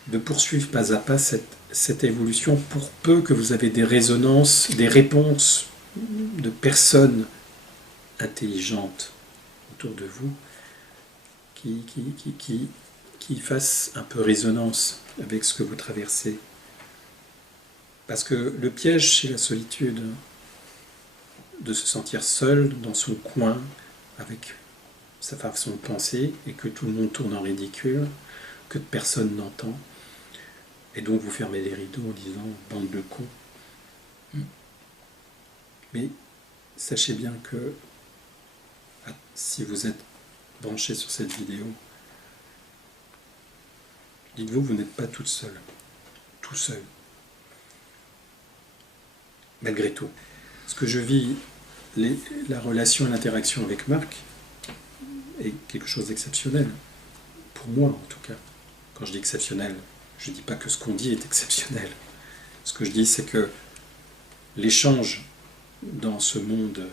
de poursuivre pas à pas cette évolution, pour peu que vous avez des résonances, des réponses de personnes intelligentes autour de vous qui fassent un peu résonance avec ce que vous traversez. Parce que le piège, c'est la solitude, de se sentir seul dans son coin avec sa façon de penser et que tout le monde tourne en ridicule, que personne n'entend, et donc vous fermez les rideaux en disant « bande de cons ». Mais sachez bien que si vous êtes branché sur cette vidéo, dites-vous que vous n'êtes pas toute seule, tout seul. Malgré tout. Ce que je vis, la relation et l'interaction avec Marc est quelque chose d'exceptionnel. Pour moi, en tout cas. Quand je dis exceptionnel, je ne dis pas que ce qu'on dit est exceptionnel. Ce que je dis, c'est que l'échange dans ce monde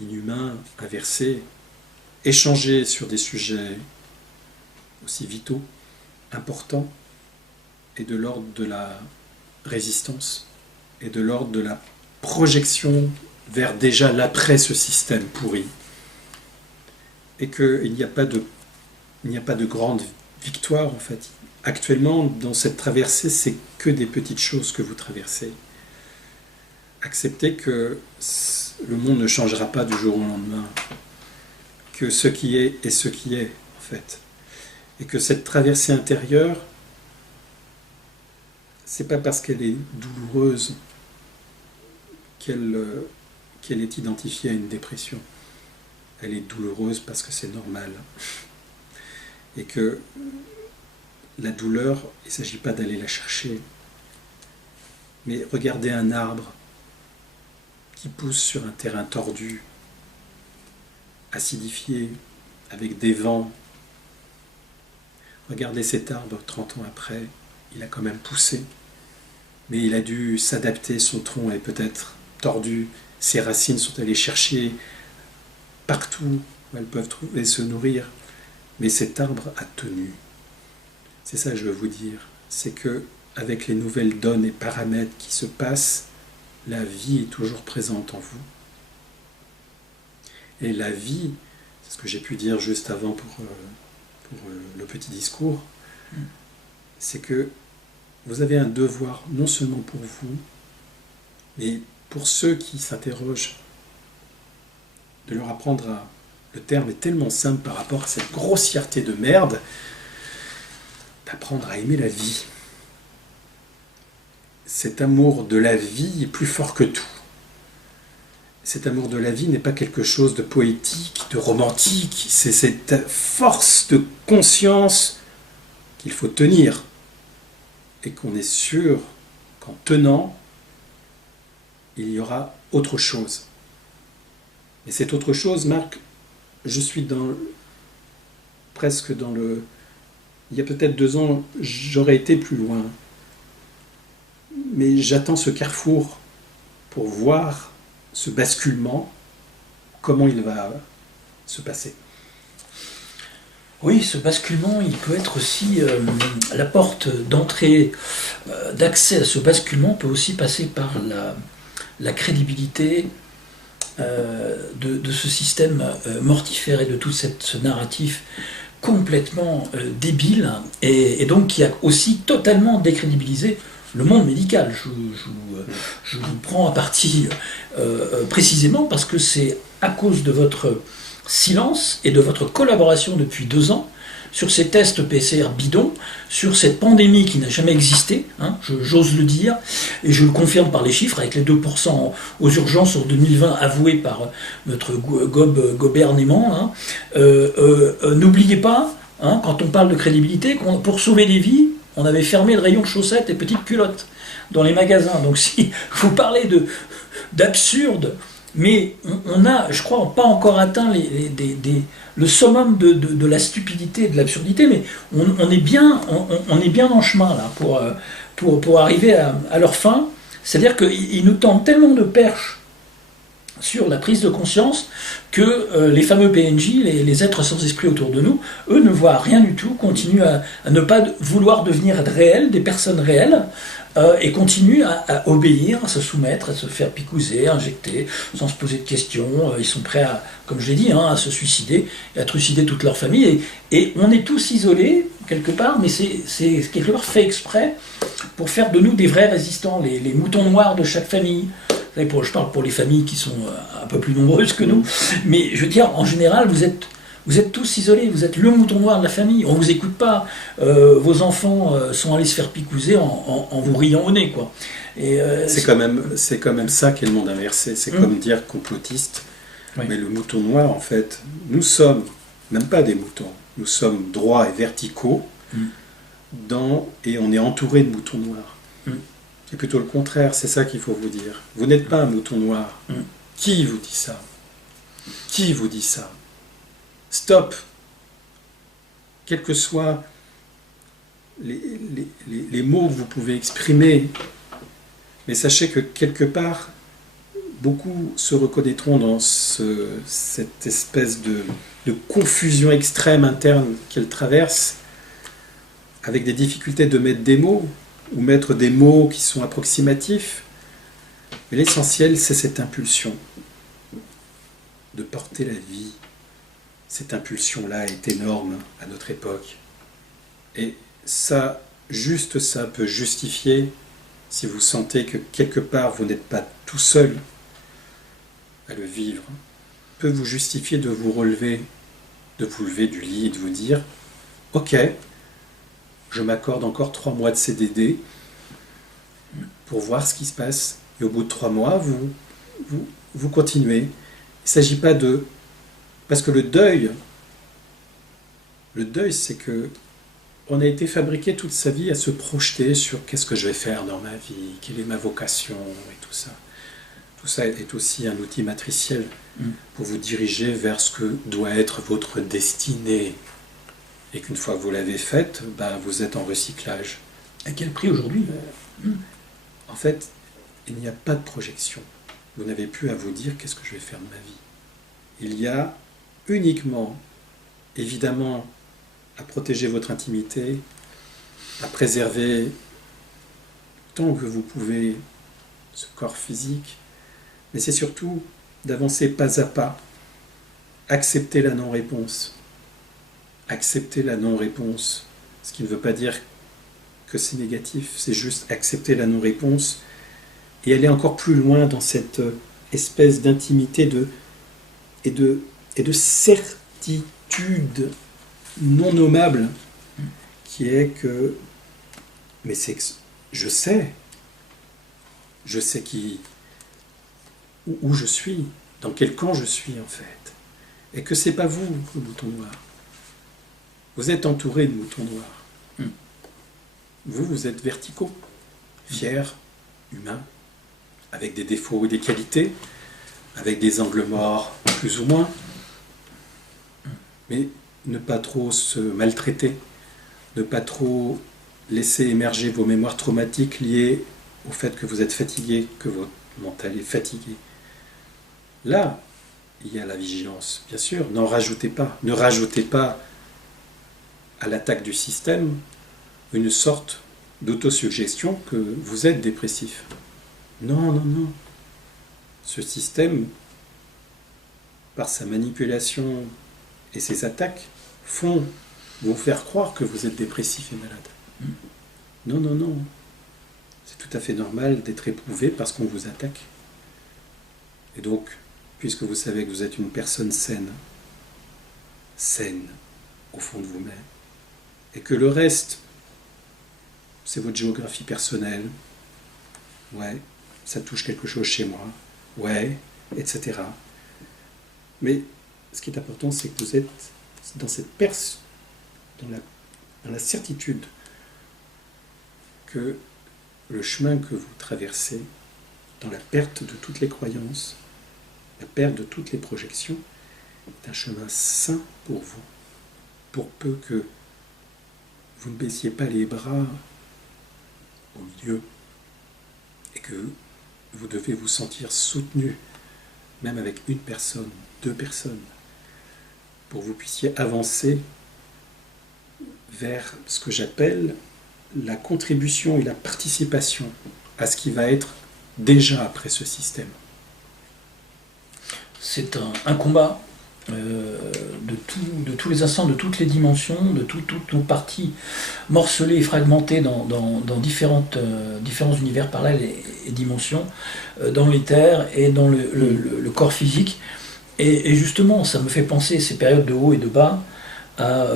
inhumain, inversé, échanger sur des sujets aussi vitaux, importants, et de l'ordre de la résistance, et de l'ordre de la projection vers déjà l'après ce système pourri. Et qu'il n'y a pas de grande victoire, en fait. Actuellement, dans cette traversée, c'est que des petites choses que vous traversez. Acceptez que le monde ne changera pas du jour au lendemain, que ce qui est ce qui est, en fait. Et que cette traversée intérieure, c'est pas parce qu'elle est douloureuse qu'elle est identifiée à une dépression. Elle est douloureuse parce que c'est normal. Et que la douleur, il ne s'agit pas d'aller la chercher. Mais regardez un arbre. qui pousse sur un terrain tordu, acidifié, avec des vents. Regardez cet arbre 30 ans après, il a quand même poussé, mais il a dû s'adapter, son tronc est peut-être tordu, ses racines sont allées chercher partout où elles peuvent trouver se nourrir, mais cet arbre a tenu. C'est ça que je veux vous dire, c'est que avec les nouvelles donnes et paramètres qui se passent, la vie est toujours présente en vous. Et la vie, c'est ce que j'ai pu dire juste avant pour le petit discours, c'est que vous avez un devoir non seulement pour vous, mais pour ceux qui s'interrogent, de leur apprendre à... Le terme est tellement simple par rapport à cette grossièreté de merde, d'apprendre à aimer la vie. Cet amour de la vie est plus fort que tout. Cet amour de la vie n'est pas quelque chose de poétique, de romantique, c'est cette force de conscience qu'il faut tenir et qu'on est sûr qu'en tenant, il y aura autre chose. Et cette autre chose, Marc, je suis presque dans le... Il y a peut-être 2 ans, j'aurais été plus loin. Mais j'attends ce carrefour pour voir ce basculement, comment il va se passer. Oui, ce basculement, il peut être aussi... la porte d'entrée, d'accès à ce basculement peut aussi passer par la crédibilité de ce système mortifère et de tout ce narratif complètement débile et donc qui a aussi totalement décrédibilisé le monde médical. Je vous prends à partie précisément parce que c'est à cause de votre silence et de votre collaboration depuis 2 ans sur ces tests PCR bidons, sur cette pandémie qui n'a jamais existé, hein, j'ose le dire, et je le confirme par les chiffres, avec les 2% aux urgences en 2020 avoués par notre gouvernement. Hein. N'oubliez pas, hein, quand on parle de crédibilité, pour sauver des vies, on avait fermé le rayon chaussettes et petites culottes dans les magasins. Donc si vous parlez d'absurde, mais on a, je crois, pas encore atteint le summum de la stupidité et de l'absurdité, mais on est bien en chemin là pour arriver à leur fin. C'est-à-dire qu'ils nous tendent tellement de perches sur la prise de conscience que les fameux PNJ, les êtres sans esprit autour de nous, eux ne voient rien du tout, continuent à ne pas vouloir devenir réels, des personnes réelles, et continuent à obéir, à se soumettre, à se faire picouser, injecter, sans se poser de questions. Ils sont prêts, comme je l'ai dit, à se suicider, et à trucider toute leur famille. Et on est tous isolés, quelque part, mais c'est quelque part fait exprès pour faire de nous des vrais résistants, les moutons noirs de chaque famille. Je parle pour les familles qui sont un peu plus nombreuses que nous, mais je veux dire, en général, vous êtes tous isolés, vous êtes le mouton noir de la famille, on ne vous écoute pas, vos enfants sont allés se faire picouser en vous riant au nez, quoi. Et, c'est quand même ça qu'est le monde inversé, c'est comme dire complotiste, oui. Mais le mouton noir, en fait, nous sommes, même pas des moutons, nous sommes droits et verticaux, et on est entouré de moutons noirs. C'est plutôt le contraire, c'est ça qu'il faut vous dire. Vous n'êtes pas un mouton noir. Qui vous dit ça? Qui vous dit ça? Stop! Quels que soient les mots que vous pouvez exprimer, mais sachez que quelque part, beaucoup se reconnaîtront dans cette espèce de confusion extrême interne qu'elle traverse, avec des difficultés de mettre des mots, ou mettre des mots qui sont approximatifs. Mais l'essentiel, c'est cette impulsion de porter la vie. Cette impulsion-là est énorme à notre époque. Et ça, juste ça peut justifier, si vous sentez que quelque part vous n'êtes pas tout seul à le vivre, peut vous justifier de vous relever, de vous lever du lit et de vous dire « Ok, je m'accorde encore 3 mois de CDD pour voir ce qui se passe. » Et au bout de 3 mois, vous continuez. Il ne s'agit pas de... Parce que le deuil, c'est que on a été fabriqué toute sa vie à se projeter sur qu'est-ce que je vais faire dans ma vie, quelle est ma vocation et tout ça. tout ça est aussi un outil matriciel pour vous diriger vers ce que doit être votre destinée. Et qu'une fois que vous l'avez faite, ben, vous êtes en recyclage. À quel prix aujourd'hui? En fait, il n'y a pas de projection. Vous n'avez plus à vous dire qu'est-ce que je vais faire de ma vie. Il y a uniquement, évidemment, à protéger votre intimité, à préserver tant que vous pouvez ce corps physique, mais c'est surtout d'avancer pas à pas, accepter la non-réponse. Accepter la non-réponse, ce qui ne veut pas dire que c'est négatif, c'est juste accepter la non-réponse et aller encore plus loin dans cette espèce d'intimité et de certitude non nommable qui est que, mais c'est que je sais où je suis, dans quel camp je suis en fait, et que c'est pas vous le mouton noir. Vous êtes entouré de moutons noirs. Vous êtes verticaux, fiers, humains, avec des défauts et des qualités, avec des angles morts plus ou moins, mais ne pas trop se maltraiter, ne pas trop laisser émerger vos mémoires traumatiques liées au fait que vous êtes fatigué, que votre mental est fatigué. Là, il y a la vigilance, bien sûr, n'en rajoutez pas, ne rajoutez pas à l'attaque du système une sorte d'autosuggestion que vous êtes dépressif. Non, non, non. Ce système, par sa manipulation et ses attaques, font vous faire croire que vous êtes dépressif et malade. Non, non, non. C'est tout à fait normal d'être éprouvé parce qu'on vous attaque. Et donc, puisque vous savez que vous êtes une personne saine au fond de vous-même, et que le reste, c'est votre géographie personnelle, ouais, ça touche quelque chose chez moi, ouais, etc. Mais ce qui est important, c'est que vous êtes dans cette dans la certitude que le chemin que vous traversez, dans la perte de toutes les croyances, la perte de toutes les projections, est un chemin sain pour vous, pour peu que vous ne baissiez pas les bras au milieu et que vous devez vous sentir soutenu, même avec une personne, 2 personnes, pour que vous puissiez avancer vers ce que j'appelle la contribution et la participation à ce qui va être déjà après ce système. C'est un combat de tous les instants, de toutes les dimensions, de toutes nos parties morcelées et fragmentées dans différents univers parallèles et dimensions, dans l'éther et dans le corps physique. Et justement, ça me fait penser ces périodes de haut et de bas à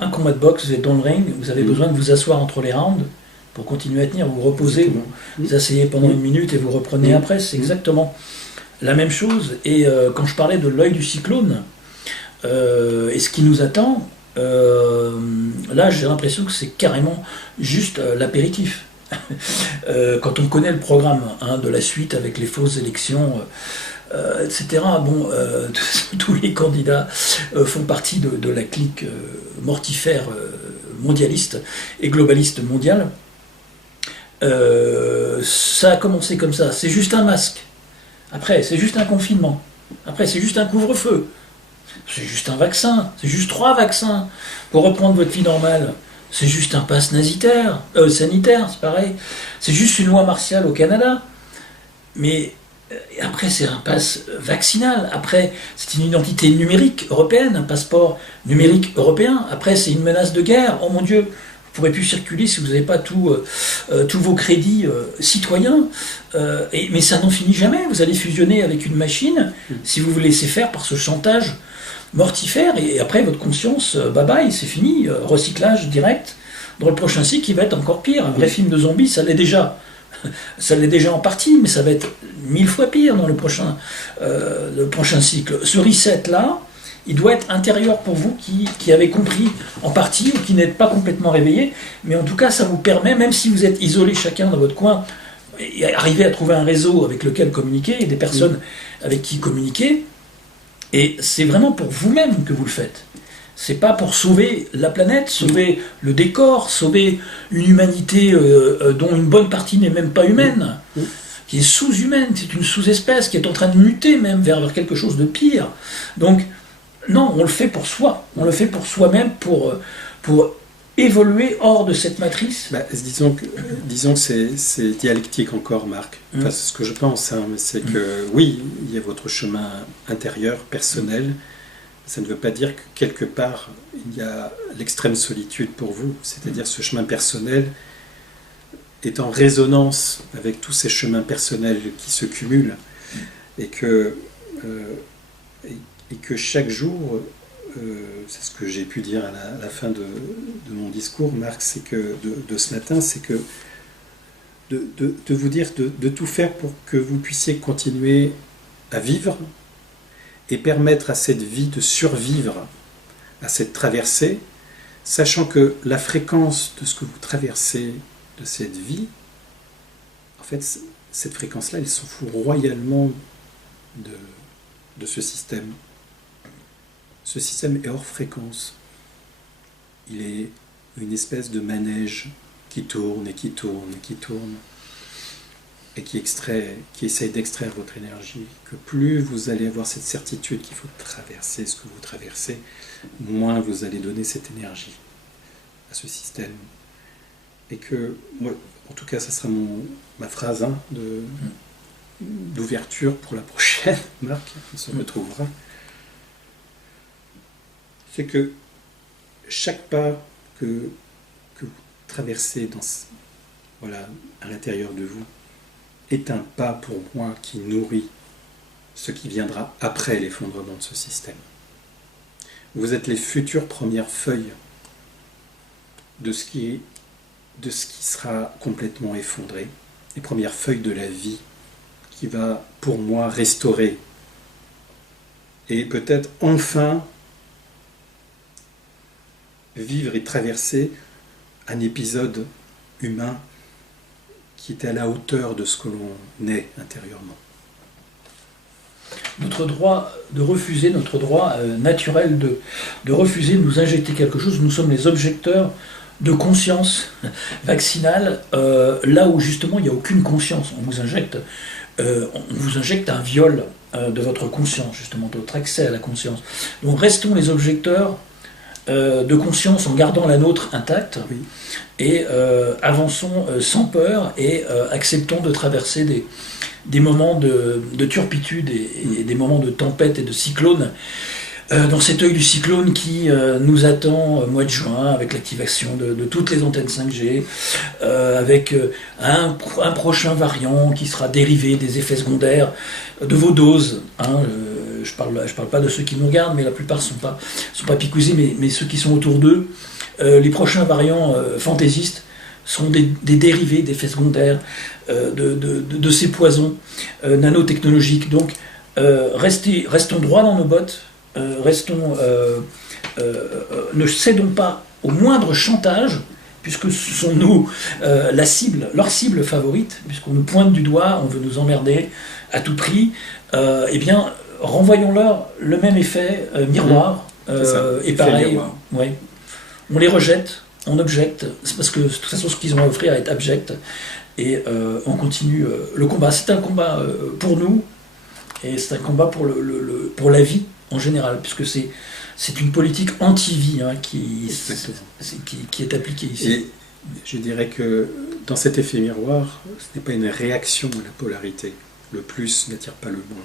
un combat de boxe. Vous êtes dans le ring, vous avez besoin de vous asseoir entre les rounds pour continuer à tenir, vous reposez, vous asseyez pendant 1 minute et vous reprenez après. C'est exactement la même chose. Et quand je parlais de l'œil du cyclone et ce qui nous attend, là j'ai l'impression que c'est carrément juste l'apéritif. Quand on connaît le programme de la suite avec les fausses élections, etc. Bon, tous les candidats font partie de la clique mortifère mondialiste et globaliste mondiale. Ça a commencé comme ça, c'est juste un masque. Après, c'est juste un confinement. Après, c'est juste un couvre-feu. C'est juste un vaccin. C'est juste 3 vaccins pour reprendre votre vie normale. C'est juste un pass sanitaire, c'est pareil. C'est juste une loi martiale au Canada. Mais après, c'est un pass vaccinal. Après, c'est une identité numérique européenne, un passeport numérique européen. Après, c'est une menace de guerre. Oh mon Dieu, vous ne pourrez plus circuler si vous n'avez pas tous vos crédits citoyens. Mais ça n'en finit jamais. Vous allez fusionner avec une machine si vous vous laissez faire par ce chantage mortifère. Et après, votre conscience, bye bye, c'est fini. Recyclage direct dans le prochain cycle qui va être encore pire. Un vrai film de zombies, ça l'est déjà. Ça l'est déjà en partie, mais ça va être 1000 fois pire dans le prochain cycle. Ce reset-là, il doit être intérieur pour vous qui avez compris en partie ou qui n'êtes pas complètement réveillé, mais en tout cas, ça vous permet, même si vous êtes isolés chacun dans votre coin, et arriver à trouver un réseau avec lequel communiquer et des personnes avec qui communiquer. Et c'est vraiment pour vous-même que vous le faites. C'est pas pour sauver la planète, sauver le décor, sauver une humanité dont une bonne partie n'est même pas humaine, qui est sous-humaine, c'est une sous-espèce qui est en train de muter même vers quelque chose de pire. Donc, non, on le fait pour soi, on le fait pour soi-même, pour évoluer hors de cette matrice. Disons que c'est dialectique encore, Marc. Enfin, c'est ce que je pense, hein, c'est que oui, il y a votre chemin intérieur, personnel. Ça ne veut pas dire que quelque part, il y a l'extrême solitude pour vous. C'est-à-dire ce chemin personnel est en résonance avec tous ces chemins personnels qui se cumulent et que chaque jour, c'est ce que j'ai pu dire à la fin de mon discours, Marc, c'est que de ce matin, c'est que de vous dire de tout faire pour que vous puissiez continuer à vivre et permettre à cette vie de survivre à cette traversée, sachant que la fréquence de ce que vous traversez de cette vie, en fait, cette fréquence-là, elle s'en fout royalement de ce système. Ce système est hors fréquence. Il est une espèce de manège qui tourne et qui tourne et qui tourne et qui essaye d'extraire votre énergie. Que plus vous allez avoir cette certitude qu'il faut traverser ce que vous traversez, moins vous allez donner cette énergie à ce système. Et que, moi, en tout cas, ça sera ma phrase d'ouverture pour la prochaine, Marc, on se retrouvera. C'est que chaque pas que vous traversez à l'intérieur de vous est un pas pour moi qui nourrit ce qui viendra après l'effondrement de ce système. Vous êtes les futures premières feuilles de ce qui sera complètement effondré, les premières feuilles de la vie qui va, pour moi, restaurer et peut-être enfin vivre et traverser un épisode humain qui est à la hauteur de ce que l'on est intérieurement. Notre droit de refuser, notre droit naturel de refuser de nous injecter quelque chose, nous sommes les objecteurs de conscience vaccinale, là où justement il n'y a aucune conscience. On vous injecte un viol de votre conscience, justement, de votre accès à la conscience. Donc restons les objecteurs de conscience en gardant la nôtre intacte, oui. Et avançons sans peur et acceptons de traverser des moments de turpitude et des moments de tempête et de cyclone. Dans cet œil du cyclone qui nous attend au mois de juin avec l'activation de toutes les antennes 5G, avec un prochain variant qui sera dérivé des effets secondaires de vos doses. Je parle pas de ceux qui nous regardent, mais la plupart sont pas picousés, mais ceux qui sont autour d'eux. Les prochains variants fantaisistes sont des dérivés d'effets secondaires de ces poisons nanotechnologiques. Donc restons droits dans nos bottes. Ne cédons pas au moindre chantage, puisque ce sont nous leur cible favorite, puisqu'on nous pointe du doigt, on veut nous emmerder à tout prix. Eh bien, renvoyons-leur le même effet miroir, et pareil. Ouais. On les rejette, on objecte, c'est parce que de toute façon ce qu'ils ont à offrir est abject, et on continue le combat. C'est un combat pour nous, et c'est un combat pour la vie en général, puisque c'est une politique anti-vie qui est appliquée ici. Et je dirais que dans cet effet miroir, ce n'est pas une réaction à la polarité. Le plus n'attire pas le moins.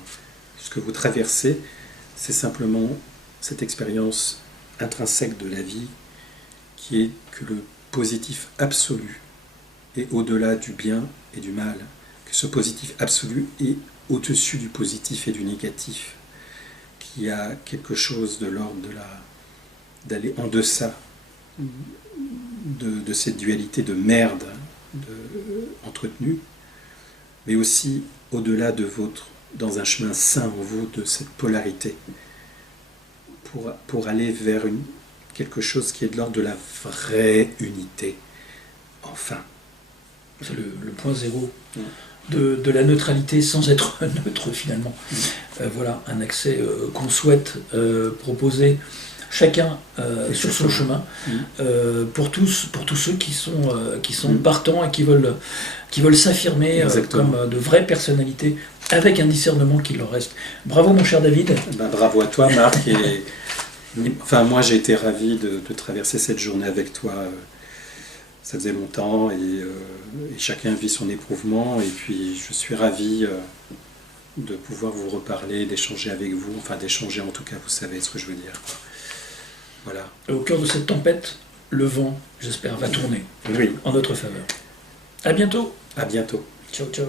Ce que vous traversez, c'est simplement cette expérience intrinsèque de la vie qui est que le positif absolu est au-delà du bien et du mal, que ce positif absolu est au-dessus du positif et du négatif, qu'il y a quelque chose de l'ordre d'aller en deçà de cette dualité de merde entretenue, mais aussi au-delà dans un chemin sain en vous, de cette polarité, pour aller vers quelque chose qui est de l'ordre de la vraie unité, enfin. c'est le point zéro de la neutralité sans être neutre finalement. Voilà, un accès qu'on souhaite proposer chacun sur son chemin, pour tous ceux qui sont partants et qui veulent s'affirmer comme de vraies personnalités, avec un discernement qui leur reste. Bravo mon cher David. Bravo à toi Marc. Enfin, moi j'ai été ravi de traverser cette journée avec toi. Ça faisait longtemps et chacun vit son éprouvement, et puis je suis ravi de pouvoir vous reparler, d'échanger avec vous, enfin d'échanger en tout cas, vous savez ce que je veux dire. Voilà. Au cœur de cette tempête, le vent, j'espère, va tourner en notre faveur. À bientôt. À bientôt. Ciao, ciao.